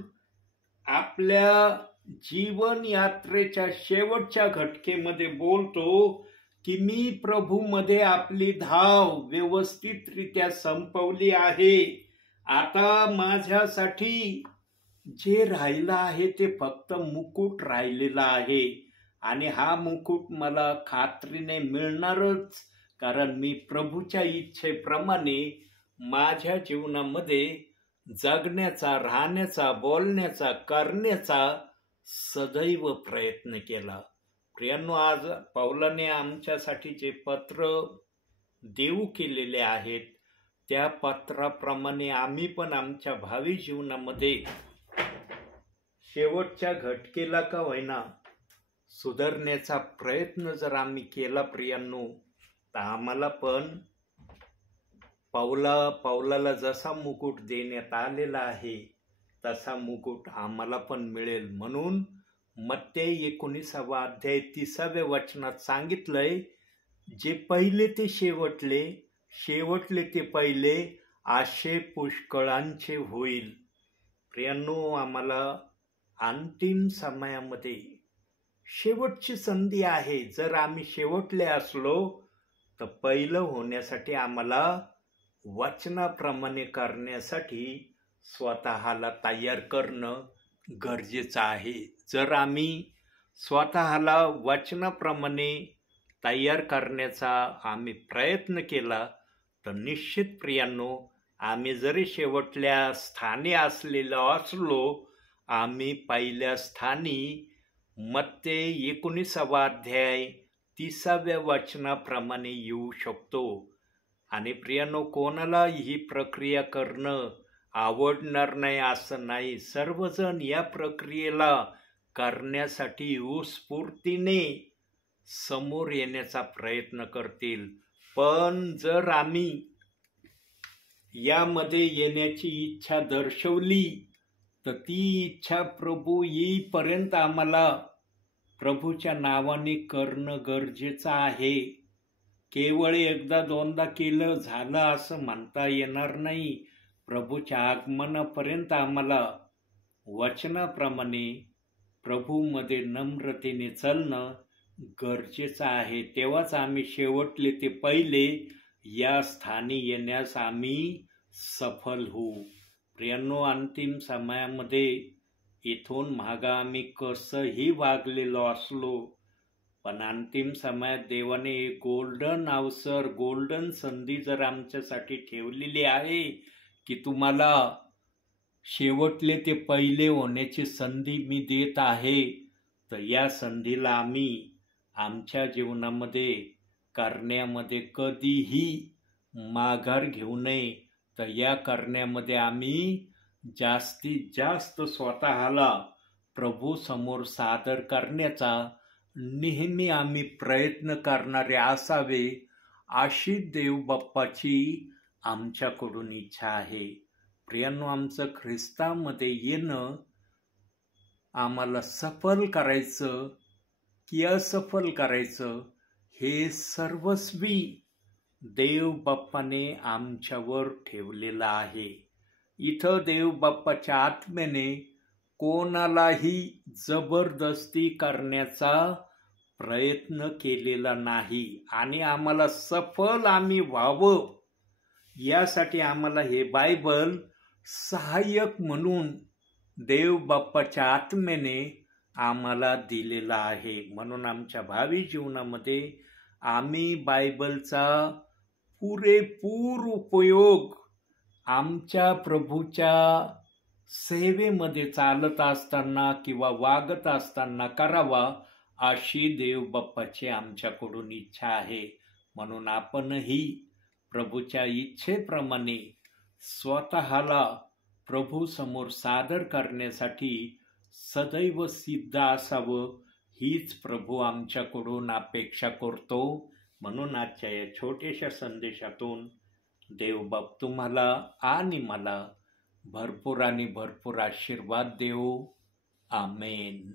आपल्या जीवन यात्रेच्या शेवटच्या घटकेमध्ये बोलतो की मी प्रभूमध्ये आपली धाव व्यवस्थितरित्या संपवली आहे. आता माझ्यासाठी जे राहिलं आहे ते फक्त मुकुट राहिलेला आहे. आणि हा मुकुट मला खात्रीने मिळणारच, कारण मी प्रभूच्या इच्छेप्रमाणे माझ्या जीवनामध्ये जगण्याचा, राहण्याचा, बोलण्याचा, करण्याचा सदैव प्रयत्न केला. प्रियांनो, आज पौलाने आमच्यासाठी जे पत्र देऊ केलेले आहेत त्या पत्राप्रमाणे आम्ही पण आमच्या भावी जीवनामध्ये शेवटच्या घटकेला का होईना सुधारण्याचा प्रयत्न जर आम्ही केला प्रियांनो, तर आम्हाला पण पौलाला जसा मुकुट देण्यात आलेला आहे तसा मुकुट आम्हाला पण मिळेल. म्हणून मत्तेय 19 अध्याय 30 वचनात सांगितलंय, जे पहिले ते शेवटले, शेवटले ते पहिले, असे पुष्कळांचे होईल. प्रियांनो, आम्हाला अंतिम समयामध्ये शेवटची संधी आहे. जर आम्ही शेवटले असलो तर पहिलं होण्यासाठी आम्हाला वचनाप्रमाणे करण्यासाठी स्वतःला तयार करणं गरजेचं आहे. जर आम्ही स्वतःला वचनाप्रमाणे तयार करण्याचा आम्ही प्रयत्न केला तर निश्चित प्रियांनो, आम्ही जरी शेवटल्या स्थानी असलेलो असलो, आम्ही पहिल्या स्थानी मत्तेय 19 अध्याय 30 वचनाप्रमाणे येऊ शकतो. आणि प्रियांनो, कोणाला ही प्रक्रिया करणं आवडणार नाही असं नाही. सर्वजण या प्रक्रियेला करण्यासाठी उत्स्फूर्तीने समोर येण्याचा प्रयत्न करतील. पण जर आम्ही यामध्ये येण्याची इच्छा दर्शवली तर ती इच्छा प्रभू येईपर्यंत आम्हाला प्रभूच्या नावाने करणं गरजेचं आहे. केवळ एकदा दोनदा केलं झालं असं म्हणता येणार नाही. प्रभूच्या आगमनापर्यंत आम्हाला वचनाप्रमाणे प्रभूमध्ये नम्रतेने चालणं गरजेचं आहे. तेव्हाच आम्ही शेवटले ते पहिले या स्थानी येण्यास आम्ही सफल होऊ. प्रियांनो, अंतिम समयामध्ये इथून मागं आम्ही कसंही वागलेलो असलो, पण अंतिम समयात देवाने एक गोल्डन अवसर, गोल्डन संधी जर आमच्यासाठी ठेवलेली आहे की तुम्हाला शेवटले ते पहिले होण्याची संधी मी देत आहे, तर या संधीला आम्ही आमच्या जीवनामध्ये करण्यामध्ये कधीही माघार घेऊ नये. तर या करण्यामध्ये आम्ही जास्तीत जास्त स्वतःला प्रभू समोर सादर करण्याचा नेहमी आम्ही प्रयत्न करणारे असावे, अशी देव बाप्पाची आमच्याकडून इच्छा आहे. प्रियांनो, आमचं ख्रिस्तामध्ये येणं आम्हाला सफल करायचं की असफल करायचं हे सर्वस्वी देव बाप्पाने आमच्यावर ठेवलेलं आहे. इथं देव बाप्पाच्या आत्म्याने कोणालाही जबरदस्ती करण्याचा प्रयत्न केलेला नाही. आणि आम्हाला सफल आम्ही व्हावं यासाठी आम्हाला हे बायबल सहाय्यक म्हणून देव बाप्पाच्या आत्म्याने आम्हाला दिलेलं आहे. म्हणून आमच्या भावी जीवनामध्ये आम्ही बायबलचा पुरेपूर उपयोग आमच्या प्रभूच्या सेवेमध्ये चालत असताना किंवा वागत असताना करावा, अशी देव बाप्पाची आमच्याकडून इच्छा आहे. म्हणून आपणही प्रभूच्या इच्छेप्रमाणे स्वतःला प्रभू समोर सादर करण्यासाठी सदैव सिद्ध असावं, हीच प्रभू आमच्याकडून अपेक्षा करतो. म्हणून आजच्या या छोट्याशा संदेशातून देवबाप तुम्हाला आणि मला भरपूर आणि भरपूर आशीर्वाद देवो. आमेन.